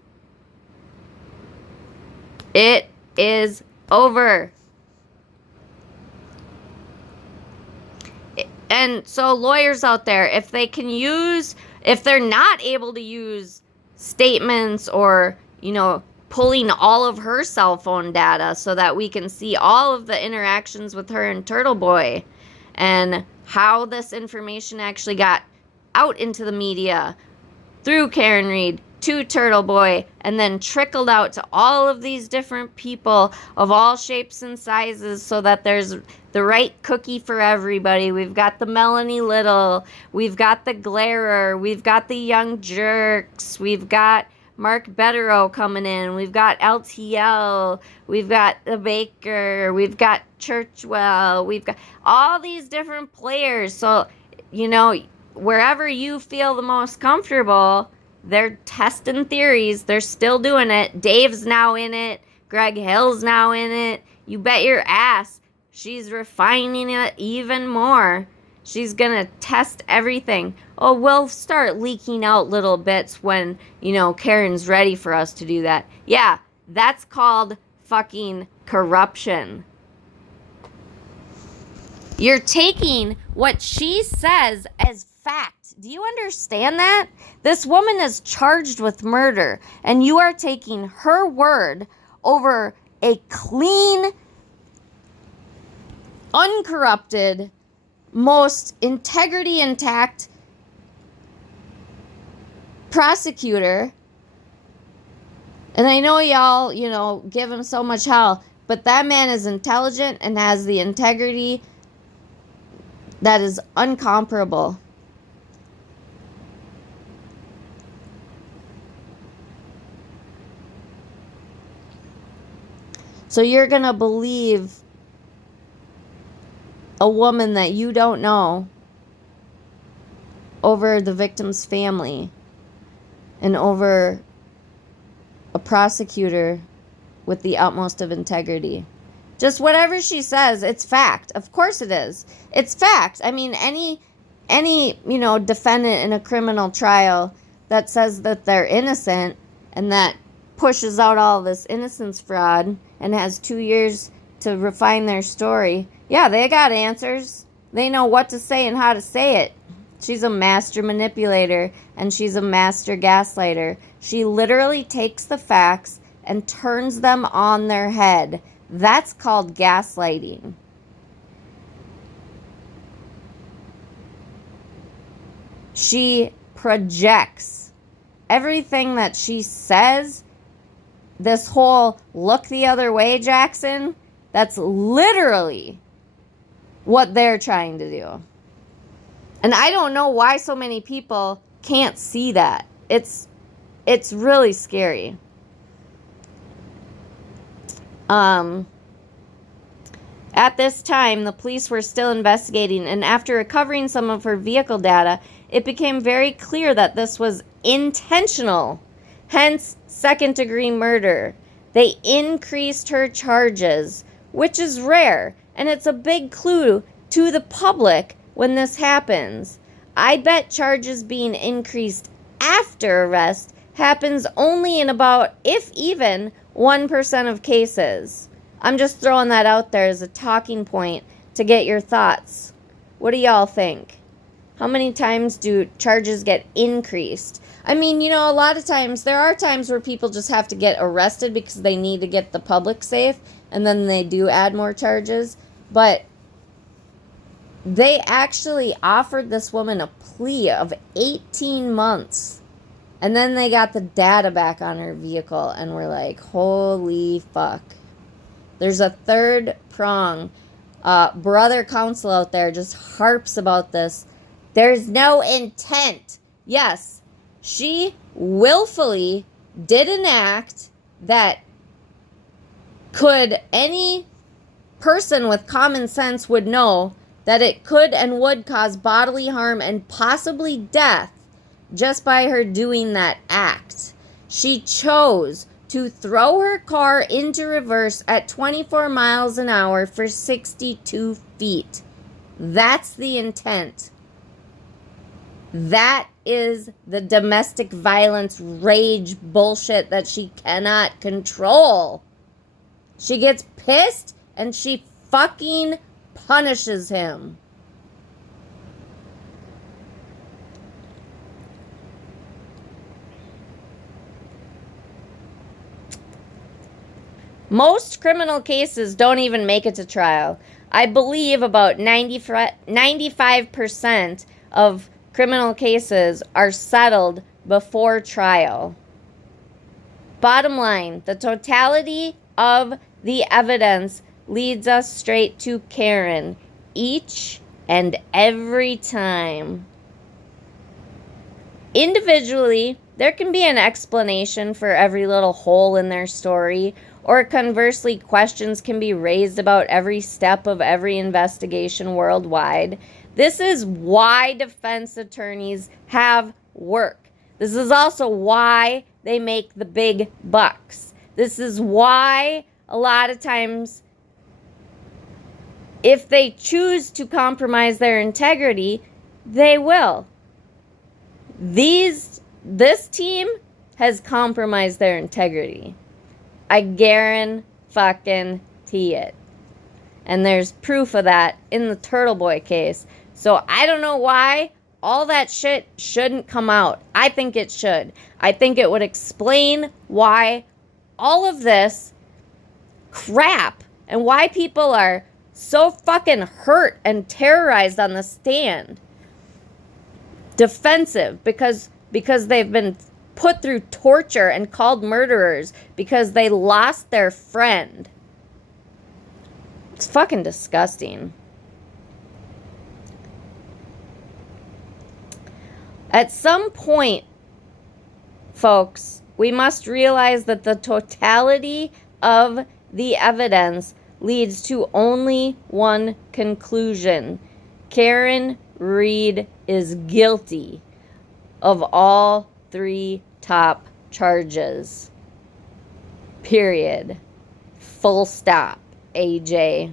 It is over. And so lawyers out there, if they're not able to use statements or, pulling all of her cell phone data so that we can see all of the interactions with her and Turtle Boy and how this information actually got out into the media through Karen Reed to Turtle Boy and then trickled out to all of these different people of all shapes and sizes so that there's the right cookie for everybody. We've got the Melanie Little, we've got the Glarer, we've got the Young Jerks, we've got Mark Betterow coming in, we've got LTL, we've got the Baker, we've got Churchwell, we've got all these different players. So, wherever you feel the most comfortable, they're testing theories. They're still doing it. Dave's now in it. Greg Hill's now in it. You bet your ass she's refining it even more. She's going to test everything. Oh, we'll start leaking out little bits when, Karen's ready for us to do that. Yeah, that's called fucking corruption. You're taking what she says as fact. Do you understand that? This woman is charged with murder, and you are taking her word over a clean, uncorrupted, most integrity intact prosecutor. And I know y'all, give him so much hell, but that man is intelligent and has the integrity that is uncomparable. So you're going to believe a woman that you don't know over the victim's family and over a prosecutor with the utmost of integrity. Just whatever she says, it's fact. Of course it is. It's fact. I mean, any defendant in a criminal trial that says that they're innocent and that pushes out all this innocence fraud and has 2 years to refine their story, yeah, they got answers. They know what to say and how to say it. She's a master manipulator and she's a master gaslighter. She literally takes the facts and turns them on their head. That's called gaslighting. She projects everything that she says. This whole look the other way, Jackson, that's literally what they're trying to do. And I don't know why so many people can't see that. It's really scary. At this time, the police were still investigating, and after recovering some of her vehicle data, it became very clear that this was intentional, hence second-degree murder. They increased her charges, which is rare, and it's a big clue to the public when this happens. I bet charges being increased after arrest happens only in about, if even, 1% of cases. I'm just throwing that out there as a talking point to get your thoughts. What do y'all think? How many times do charges get increased? I mean, a lot of times, there are times where people just have to get arrested because they need to get the public safe, and then they do add more charges. But They actually offered this woman a plea of 18 months. And then they got the data back on her vehicle and were like, holy fuck. There's a third prong. Brother counsel out there just harps about this. There's no intent. Yes, she willfully did an act that could any person with common sense would know that it could and would cause bodily harm and possibly death just by her doing that act. She chose to throw her car into reverse at 24 miles an hour for 62 feet. That's the intent. That is the domestic violence rage bullshit that she cannot control. She gets pissed and she fucking punishes him. Most criminal cases don't even make it to trial. I believe about 95% of criminal cases are settled before trial. Bottom line, the totality of the evidence leads us straight to Karen each and every time. Individually, there can be an explanation for every little hole in their story, or conversely, questions can be raised about every step of every investigation worldwide. This is why defense attorneys have work. This is also why they make the big bucks. This is why a lot of times, if they choose to compromise their integrity, they will. This team has compromised their integrity. I guarantee it. And there's proof of that in the Turtle Boy case. So I don't know why all that shit shouldn't come out. I think it should. I think it would explain why all of this crap and why people are so fucking hurt and terrorized on the stand. Defensive because they've been put through torture and called murderers because they lost their friend. It's fucking disgusting. At some point, folks, we must realize that the totality of the evidence leads to only one conclusion. Karen Read is guilty of all 3 top charges. Period. Full stop. AJ.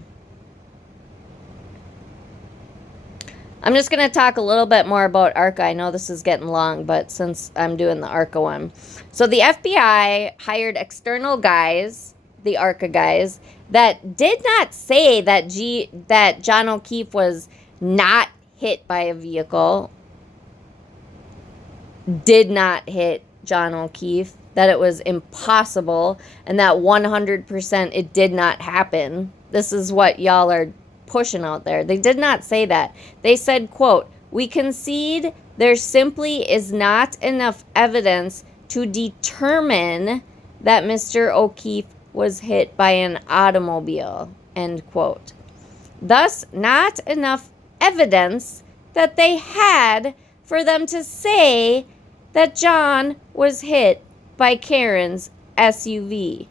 I'm just going to talk a little bit more about ARCA. I know this is getting long, but since I'm doing the ARCA one. So the FBI hired external guys, the ARCA guys, that did not say that John O'Keefe was not hit by a vehicle. Did not hit John O'Keefe, that it was impossible, and that 100% it did not happen. This is what y'all are pushing out there. They did not say that. They said, quote, "We concede there simply is not enough evidence to determine that Mr. O'Keefe was hit by an automobile," end quote. Thus, not enough evidence that they had for them to say that John was hit by Karen's SUV.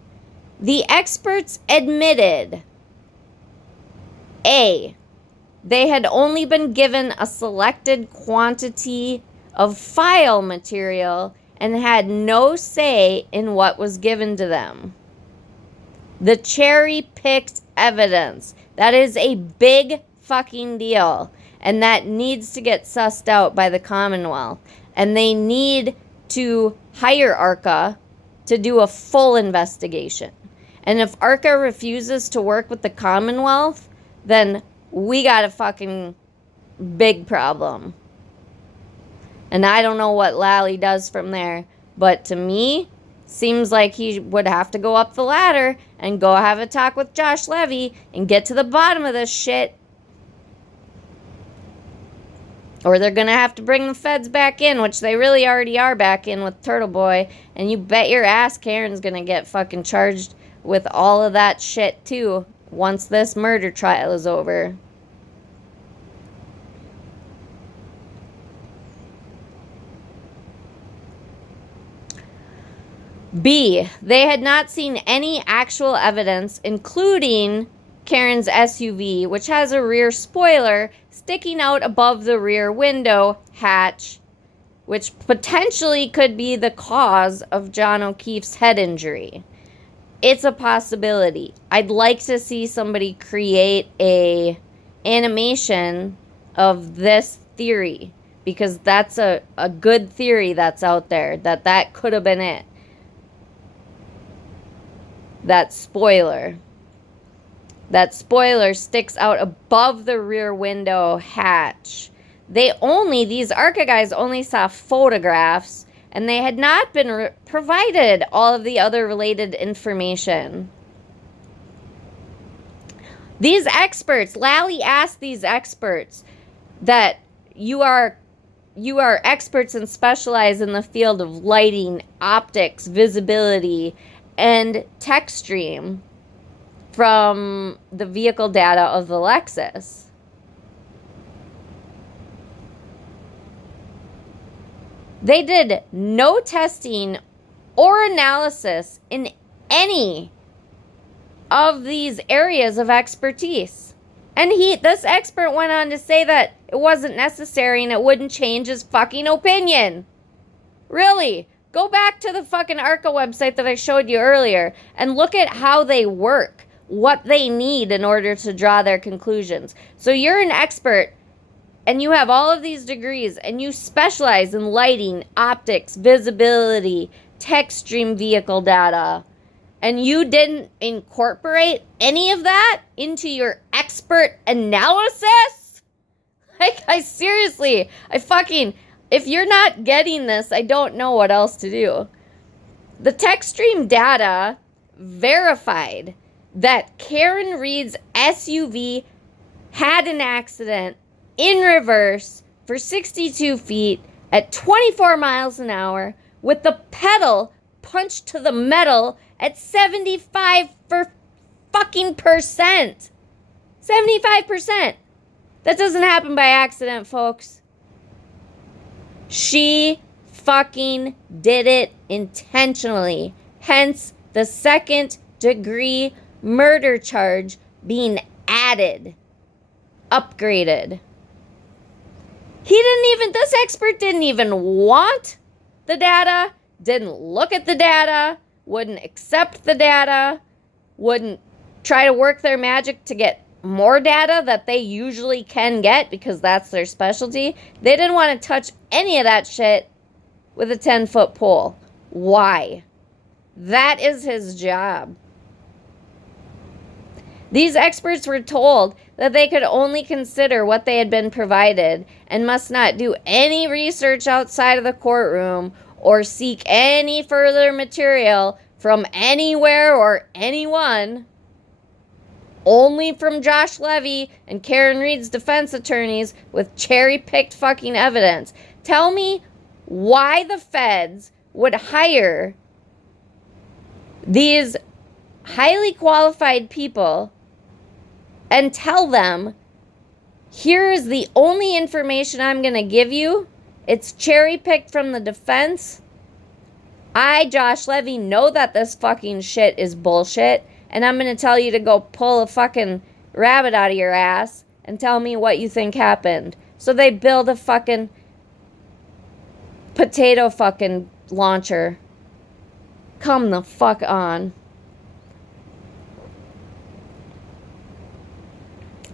The experts admitted, A, they had only been given a selected quantity of file material and had no say in what was given to them. The cherry-picked evidence. That is a big fucking deal. And that needs to get sussed out by the Commonwealth. And they need to hire ARCA to do a full investigation. And if ARCA refuses to work with the Commonwealth, then we got a fucking big problem. And I don't know what Lally does from there. But to me, seems like he would have to go up the ladder and go have a talk with Josh Levy and get to the bottom of this shit. Or they're going to have to bring the feds back in, which they really already are back in with Turtle Boy. And you bet your ass Karen's going to get fucking charged with all of that shit, too, once this murder trial is over. B. They had not seen any actual evidence, including Karen's SUV, which has a rear spoiler sticking out above the rear window hatch, which potentially could be the cause of John O'Keefe's head injury. It's a possibility. I'd like to see somebody create a animation of this theory, because that's a good theory that's out there, that could have been it. That spoiler sticks out above the rear window hatch. These ARCA guys only saw photographs, and they had not been provided all of the other related information. These experts, Lally asked these experts that you are experts and specialize in the field of lighting, optics, visibility, and text stream from the vehicle data of the Lexus. They did no testing or analysis in any of these areas of expertise. And this expert went on to say that it wasn't necessary and it wouldn't change his fucking opinion. Really? Go back to the fucking ARCA website that I showed you earlier and look at how they work, what they need in order to draw their conclusions. So you're an expert and you have all of these degrees and you specialize in lighting, optics, visibility, text stream vehicle data, and you didn't incorporate any of that into your expert analysis? Like, if you're not getting this, I don't know what else to do. The text stream data verified that Karen Reed's SUV had an accident in reverse for 62 feet at 24 miles an hour with the pedal punched to the metal at 75% fucking percent. 75%. That doesn't happen by accident, folks. She fucking did it intentionally. Hence the second-degree murder charge being added, upgraded. This expert didn't even want the data, didn't look at the data, wouldn't accept the data, wouldn't try to work their magic to get more data that they usually can get because that's their specialty. They didn't want to touch any of that shit with a 10-foot pole. Why? That is his job. These experts were told that they could only consider what they had been provided and must not do any research outside of the courtroom or seek any further material from anywhere or anyone. Only from Josh Levy and Karen Reed's defense attorneys with cherry-picked fucking evidence. Tell me why the feds would hire these highly qualified people and tell them, here is the only information I'm going to give you. It's cherry-picked from the defense. I, Josh Levy, know that this fucking shit is bullshit, and I'm going to tell you to go pull a fucking rabbit out of your ass and tell me what you think happened. So they build a fucking potato fucking launcher. Come the fuck on.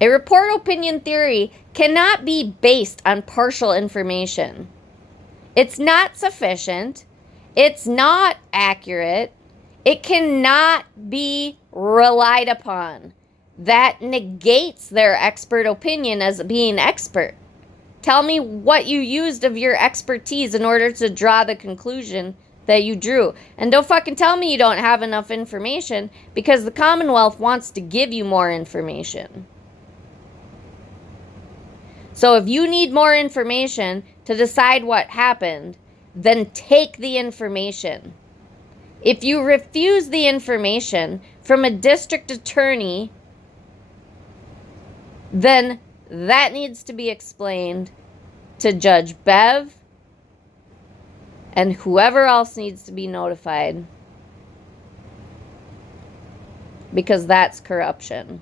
A report opinion theory cannot be based on partial information. It's not sufficient. It's not accurate. It cannot be relied upon. That negates their expert opinion as being expert. Tell me what you used of your expertise in order to draw the conclusion that you drew. And don't fucking tell me you don't have enough information, because the Commonwealth wants to give you more information. So if you need more information to decide what happened, then take the information. If you refuse the information from a district attorney, then that needs to be explained to Judge Bev and whoever else needs to be notified, because that's corruption.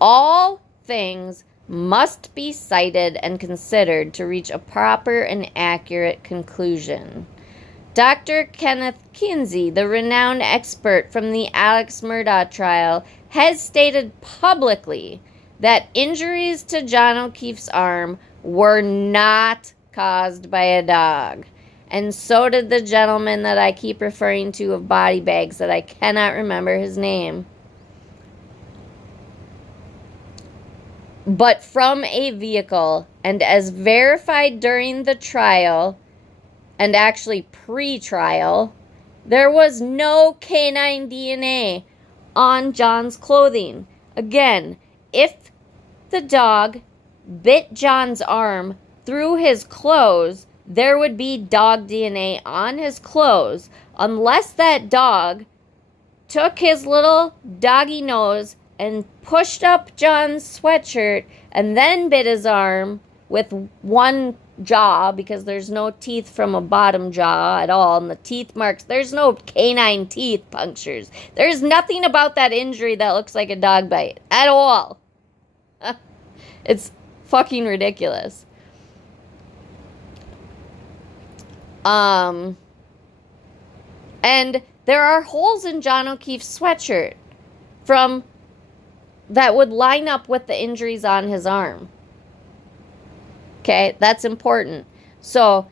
All things must be cited and considered to reach a proper and accurate conclusion. Dr. Kenneth Kinsey, the renowned expert from the Alex Murdaugh trial, has stated publicly that injuries to John O'Keefe's arm were not caused by a dog. And so did the gentleman that I keep referring to of body bags that I cannot remember his name. But from a vehicle, and as verified during the trial, and actually pre-trial, there was no canine DNA on John's clothing. Again, if the dog bit John's arm through his clothes, there would be dog DNA on his clothes, unless that dog took his little doggy nose and pushed up John's sweatshirt and then bit his arm with one jaw, because there's no teeth from a bottom jaw at all, and the teeth marks, there's no canine teeth punctures. There's nothing about that injury that looks like a dog bite at all. It's fucking ridiculous. And there are holes in John O'Keefe's sweatshirt from that would line up with the injuries on his arm. Okay, that's important. So,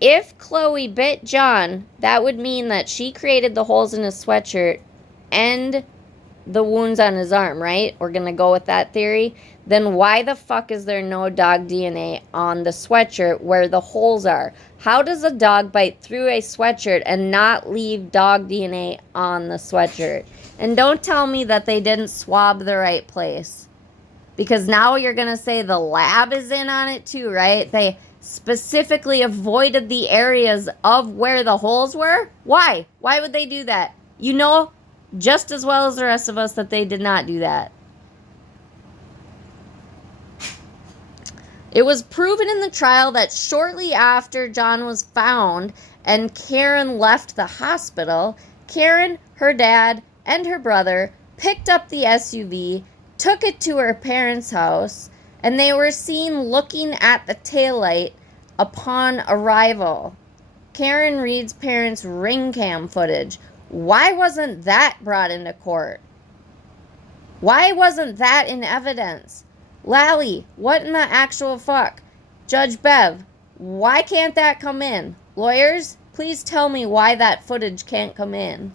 if Chloe bit John, that would mean that she created the holes in his sweatshirt and the wounds on his arm, right? We're going to go with that theory. Then why the fuck is there no dog DNA on the sweatshirt where the holes are? How does a dog bite through a sweatshirt and not leave dog DNA on the sweatshirt? And don't tell me that they didn't swab the right place. Because now you're going to say the lab is in on it too, right? They specifically avoided the areas of where the holes were? Why? Why would they do that? You know just as well as the rest of us that they did not do that. It was proven in the trial that shortly after John was found and Karen left the hospital, Karen, her dad, and her brother picked up the SUV, took it to her parents' house, and they were seen looking at the taillight upon arrival. Karen Reed's parents' ring cam footage. Why wasn't that brought into court? Why wasn't that in evidence? Lally, what in the actual fuck? Judge Bev, why can't that come in? Lawyers, please tell me why that footage can't come in.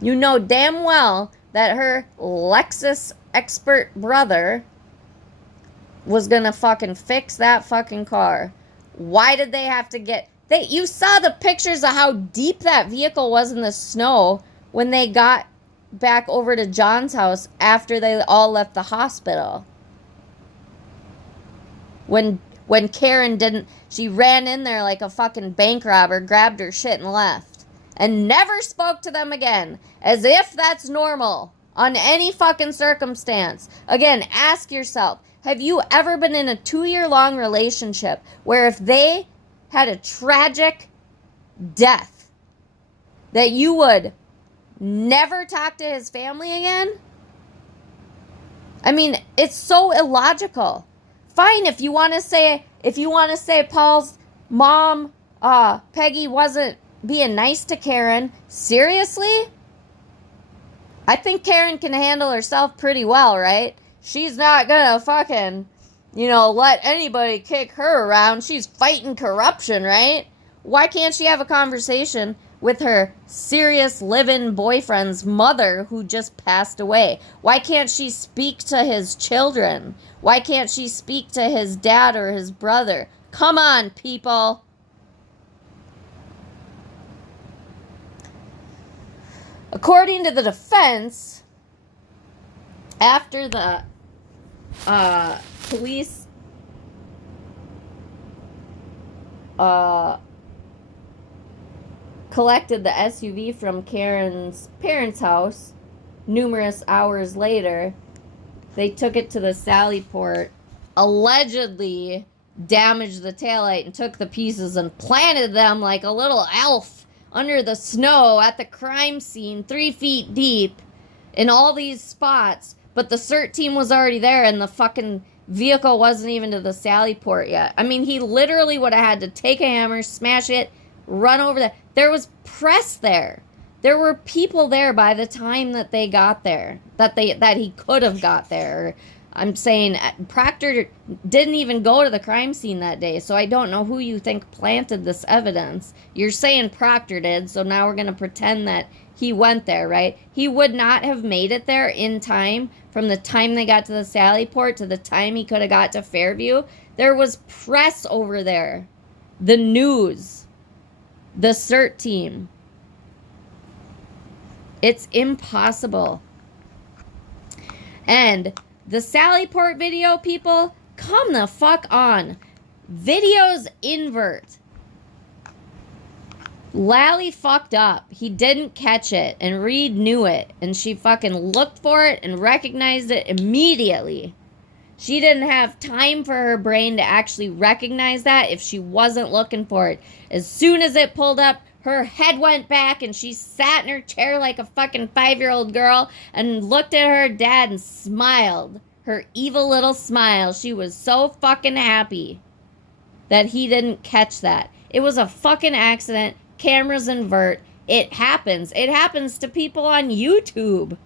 You know damn well that her Lexus expert brother was gonna fucking fix that fucking car. Why did they have to get... You saw the pictures of how deep that vehicle was in the snow when they got back over to John's house after they all left the hospital. When Karen didn't... She ran in there like a fucking bank robber, grabbed her shit and left. And never spoke to them again. As if that's normal on any fucking circumstance. Again, ask yourself, have you ever been in a 2-year-long relationship where if they had a tragic death that you would never talk to his family again? I mean, it's so illogical. Fine, if you want to say Paul's mom, Peggy, wasn't being nice to Karen. Seriously? I think Karen can handle herself pretty well, right? She's not gonna fucking, let anybody kick her around. She's fighting corruption, right? Why can't she have a conversation with her serious live-in boyfriend's mother who just passed away? Why can't she speak to his children? Why can't she speak to his dad or his brother? Come on, people. According to the defense, after the Police collected the SUV from Karen's parents' house. Numerous hours later, they took it to the Sally port, allegedly damaged the taillight and took the pieces and planted them like a little elf under the snow at the crime scene 3 feet deep in all these spots. But the CERT team was already there and the fucking vehicle wasn't even to the Sally port yet. I mean, he literally would have had to take a hammer, smash it, run over there. There was press there. There were people there by the time that they got there, that he could have got there. I'm saying Proctor didn't even go to the crime scene that day, so I don't know who you think planted this evidence. You're saying Proctor did, so now we're going to pretend that he went there, right? He would not have made it there in time from the time they got to the Sally port to the time he could have got to Fairview. There was press over there. The news. The CERT team. It's impossible. And the Sally port video, people, come the fuck on. Videos invert. Lally fucked up. He didn't catch it, and Reed knew it, and she fucking looked for it and recognized it immediately. She didn't have time for her brain to actually recognize that if she wasn't looking for it. As soon as it pulled up, her head went back and she sat in her chair like a fucking 5-year-old girl and looked at her dad and smiled. Her evil little smile. She was so fucking happy that he didn't catch that. It was a fucking accident. Cameras invert. It happens. It happens to people on YouTube.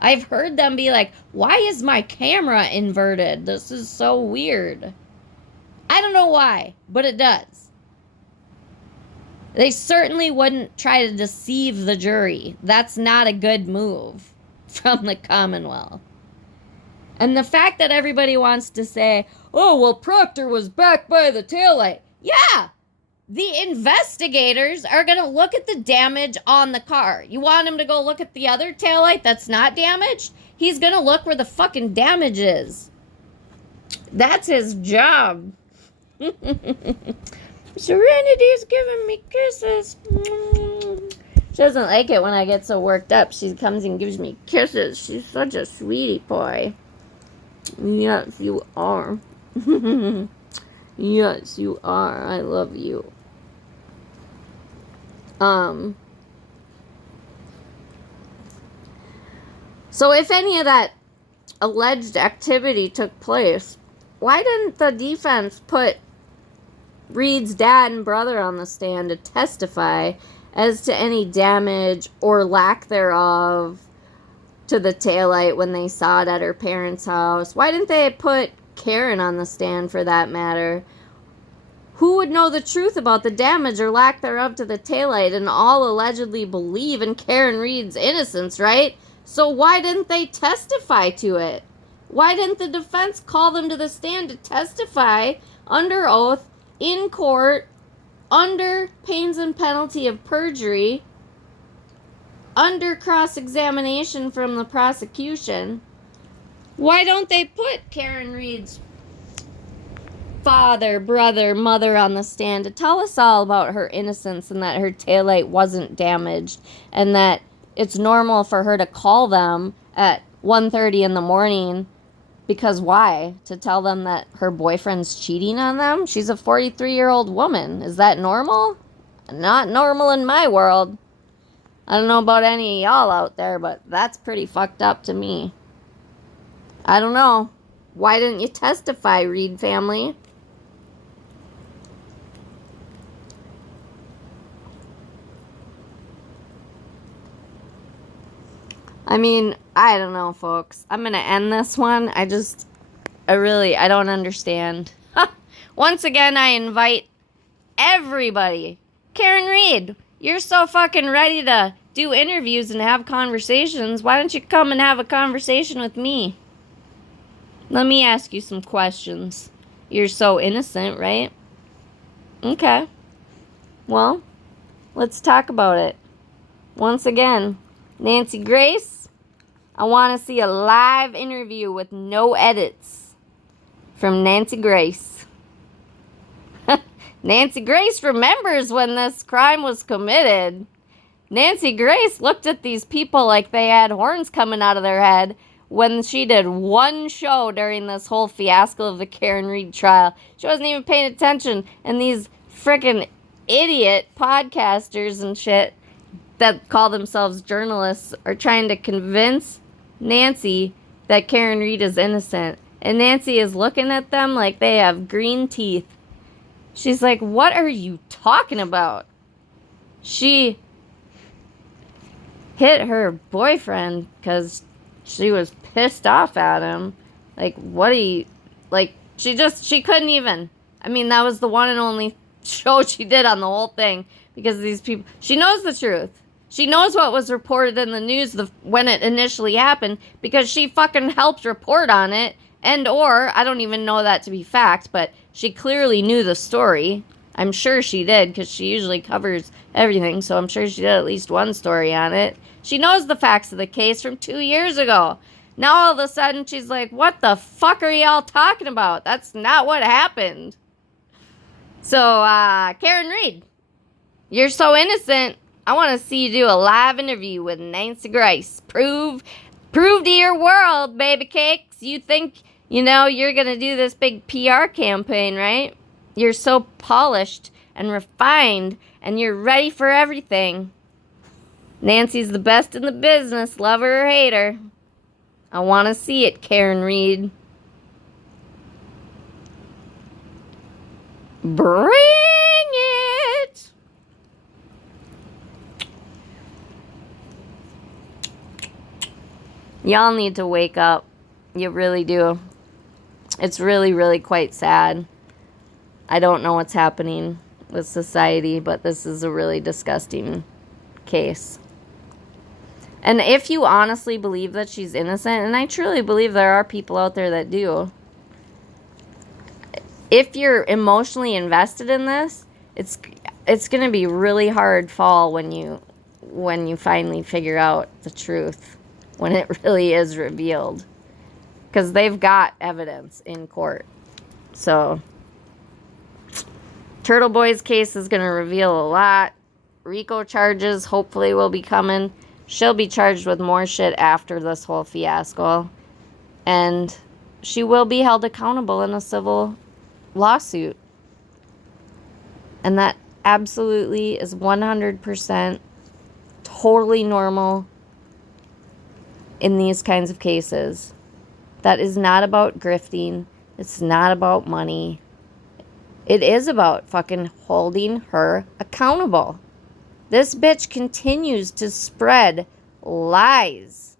I've heard them be like, why is my camera inverted? This is so weird. I don't know why, but it does. They certainly wouldn't try to deceive the jury. That's not a good move from the Commonwealth. And the fact that everybody wants to say, oh, well, Proctor was back by the taillight. Yeah, the investigators are going to look at the damage on the car. You want him to go look at the other taillight that's not damaged? He's going to look where the fucking damage is. That's his job. Serenity's giving me kisses. She doesn't like it when I get so worked up. She comes and gives me kisses. She's such a sweetie pie. Yes, you are. Yes, you are. I love you. So if any of that alleged activity took place, why didn't the defense put Reed's dad and brother on the stand to testify as to any damage or lack thereof to the taillight when they saw it at her parents' house? Why didn't they put Karen on the stand for that matter? Who would know the truth about the damage or lack thereof to the taillight and all allegedly believe in Karen Reed's innocence, right? So why didn't they testify to it? Why didn't the defense call them to the stand to testify under oath in court under pains and penalty of perjury, under cross-examination from the prosecution? Why don't they put Karen Reed's father, brother, mother on the stand to tell us all about her innocence and that her taillight wasn't damaged and that it's normal for her to call them at 1:30 in the morning? Because why? To tell them that her boyfriend's cheating on them? She's a 43-year-old woman. Is that normal? Not normal in my world. I don't know about any of y'all out there, but that's pretty fucked up to me. I don't know. Why didn't you testify, Reed family? I mean, I don't know, folks. I'm going to end this one. I don't understand. Once again, I invite everybody. Karen Reed, you're so fucking ready to do interviews and have conversations. Why don't you come and have a conversation with me? Let me ask you some questions. You're so innocent, right? Okay. Well, let's talk about it. Once again, Nancy Grace, I want to see a live interview with no edits from Nancy Grace. Nancy Grace remembers when this crime was committed. Nancy Grace looked at these people like they had horns coming out of their head when she did one show during this whole fiasco of the Karen Reed trial. She wasn't even paying attention, and these freaking idiot podcasters and shit that call themselves journalists are trying to convince Nancy that Karen Reed is innocent. And Nancy is looking at them like they have green teeth. She's like, what are you talking about? She hit her boyfriend because she was pissed off at him. Like, what do you... Like, she couldn't even... I mean, that was the one and only show she did on the whole thing. Because these people... She knows the truth. She knows what was reported in the news when it initially happened. Because she fucking helped report on it. And or, I don't even know that to be fact, but she clearly knew the story. I'm sure she did, because she usually covers everything, so I'm sure she did at least one story on it. She knows the facts of the case from 2 years ago. Now all of a sudden she's like, what the fuck are y'all talking about? That's not what happened. So, Karen Reed, you're so innocent. I want to see you do a live interview with Nancy Grace. Prove to your world, baby cakes. You think, you're going to do this big PR campaign, right? You're so polished and refined, and you're ready for everything. Nancy's the best in the business, love her or hate her. I want to see it, Karen Reed. Bring it! Y'all need to wake up. You really do. It's really, really quite sad. I don't know what's happening with society, but this is a really disgusting case. And if you honestly believe that she's innocent, and I truly believe there are people out there that do, if you're emotionally invested in this, it's going to be really hard fall when you finally figure out the truth, when it really is revealed. Because they've got evidence in court. So Turtle Boy's case is going to reveal a lot. RICO charges hopefully will be coming. She'll be charged with more shit after this whole fiasco. And she will be held accountable in a civil lawsuit. And that absolutely is 100% totally normal in these kinds of cases. That is not about grifting. It's not about money. It is about fucking holding her accountable. This bitch continues to spread lies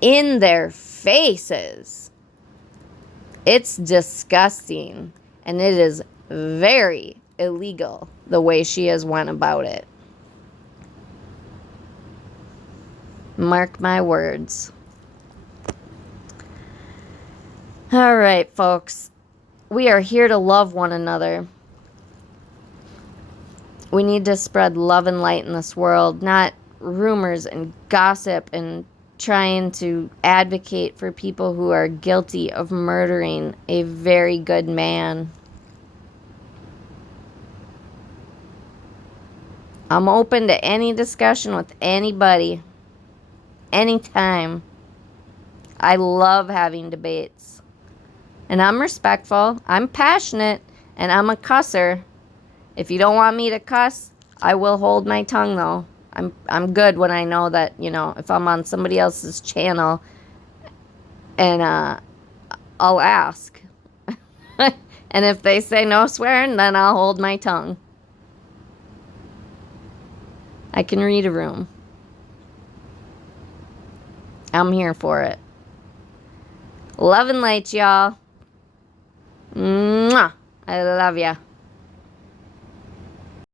in their faces. It's disgusting. And it is very illegal the way she has went about it. Mark my words. All right, folks. We are here to love one another. We need to spread love and light in this world, not rumors and gossip and trying to advocate for people who are guilty of murdering a very good man. I'm open to any discussion with anybody, anytime. I love having debates. And I'm respectful, I'm passionate, and I'm a cusser. If you don't want me to cuss, I will hold my tongue, though. I'm good when I know that, if I'm on somebody else's channel, and I'll ask. And if they say no swearing, then I'll hold my tongue. I can read a room. I'm here for it. Love and light, y'all. Mwah. I love ya.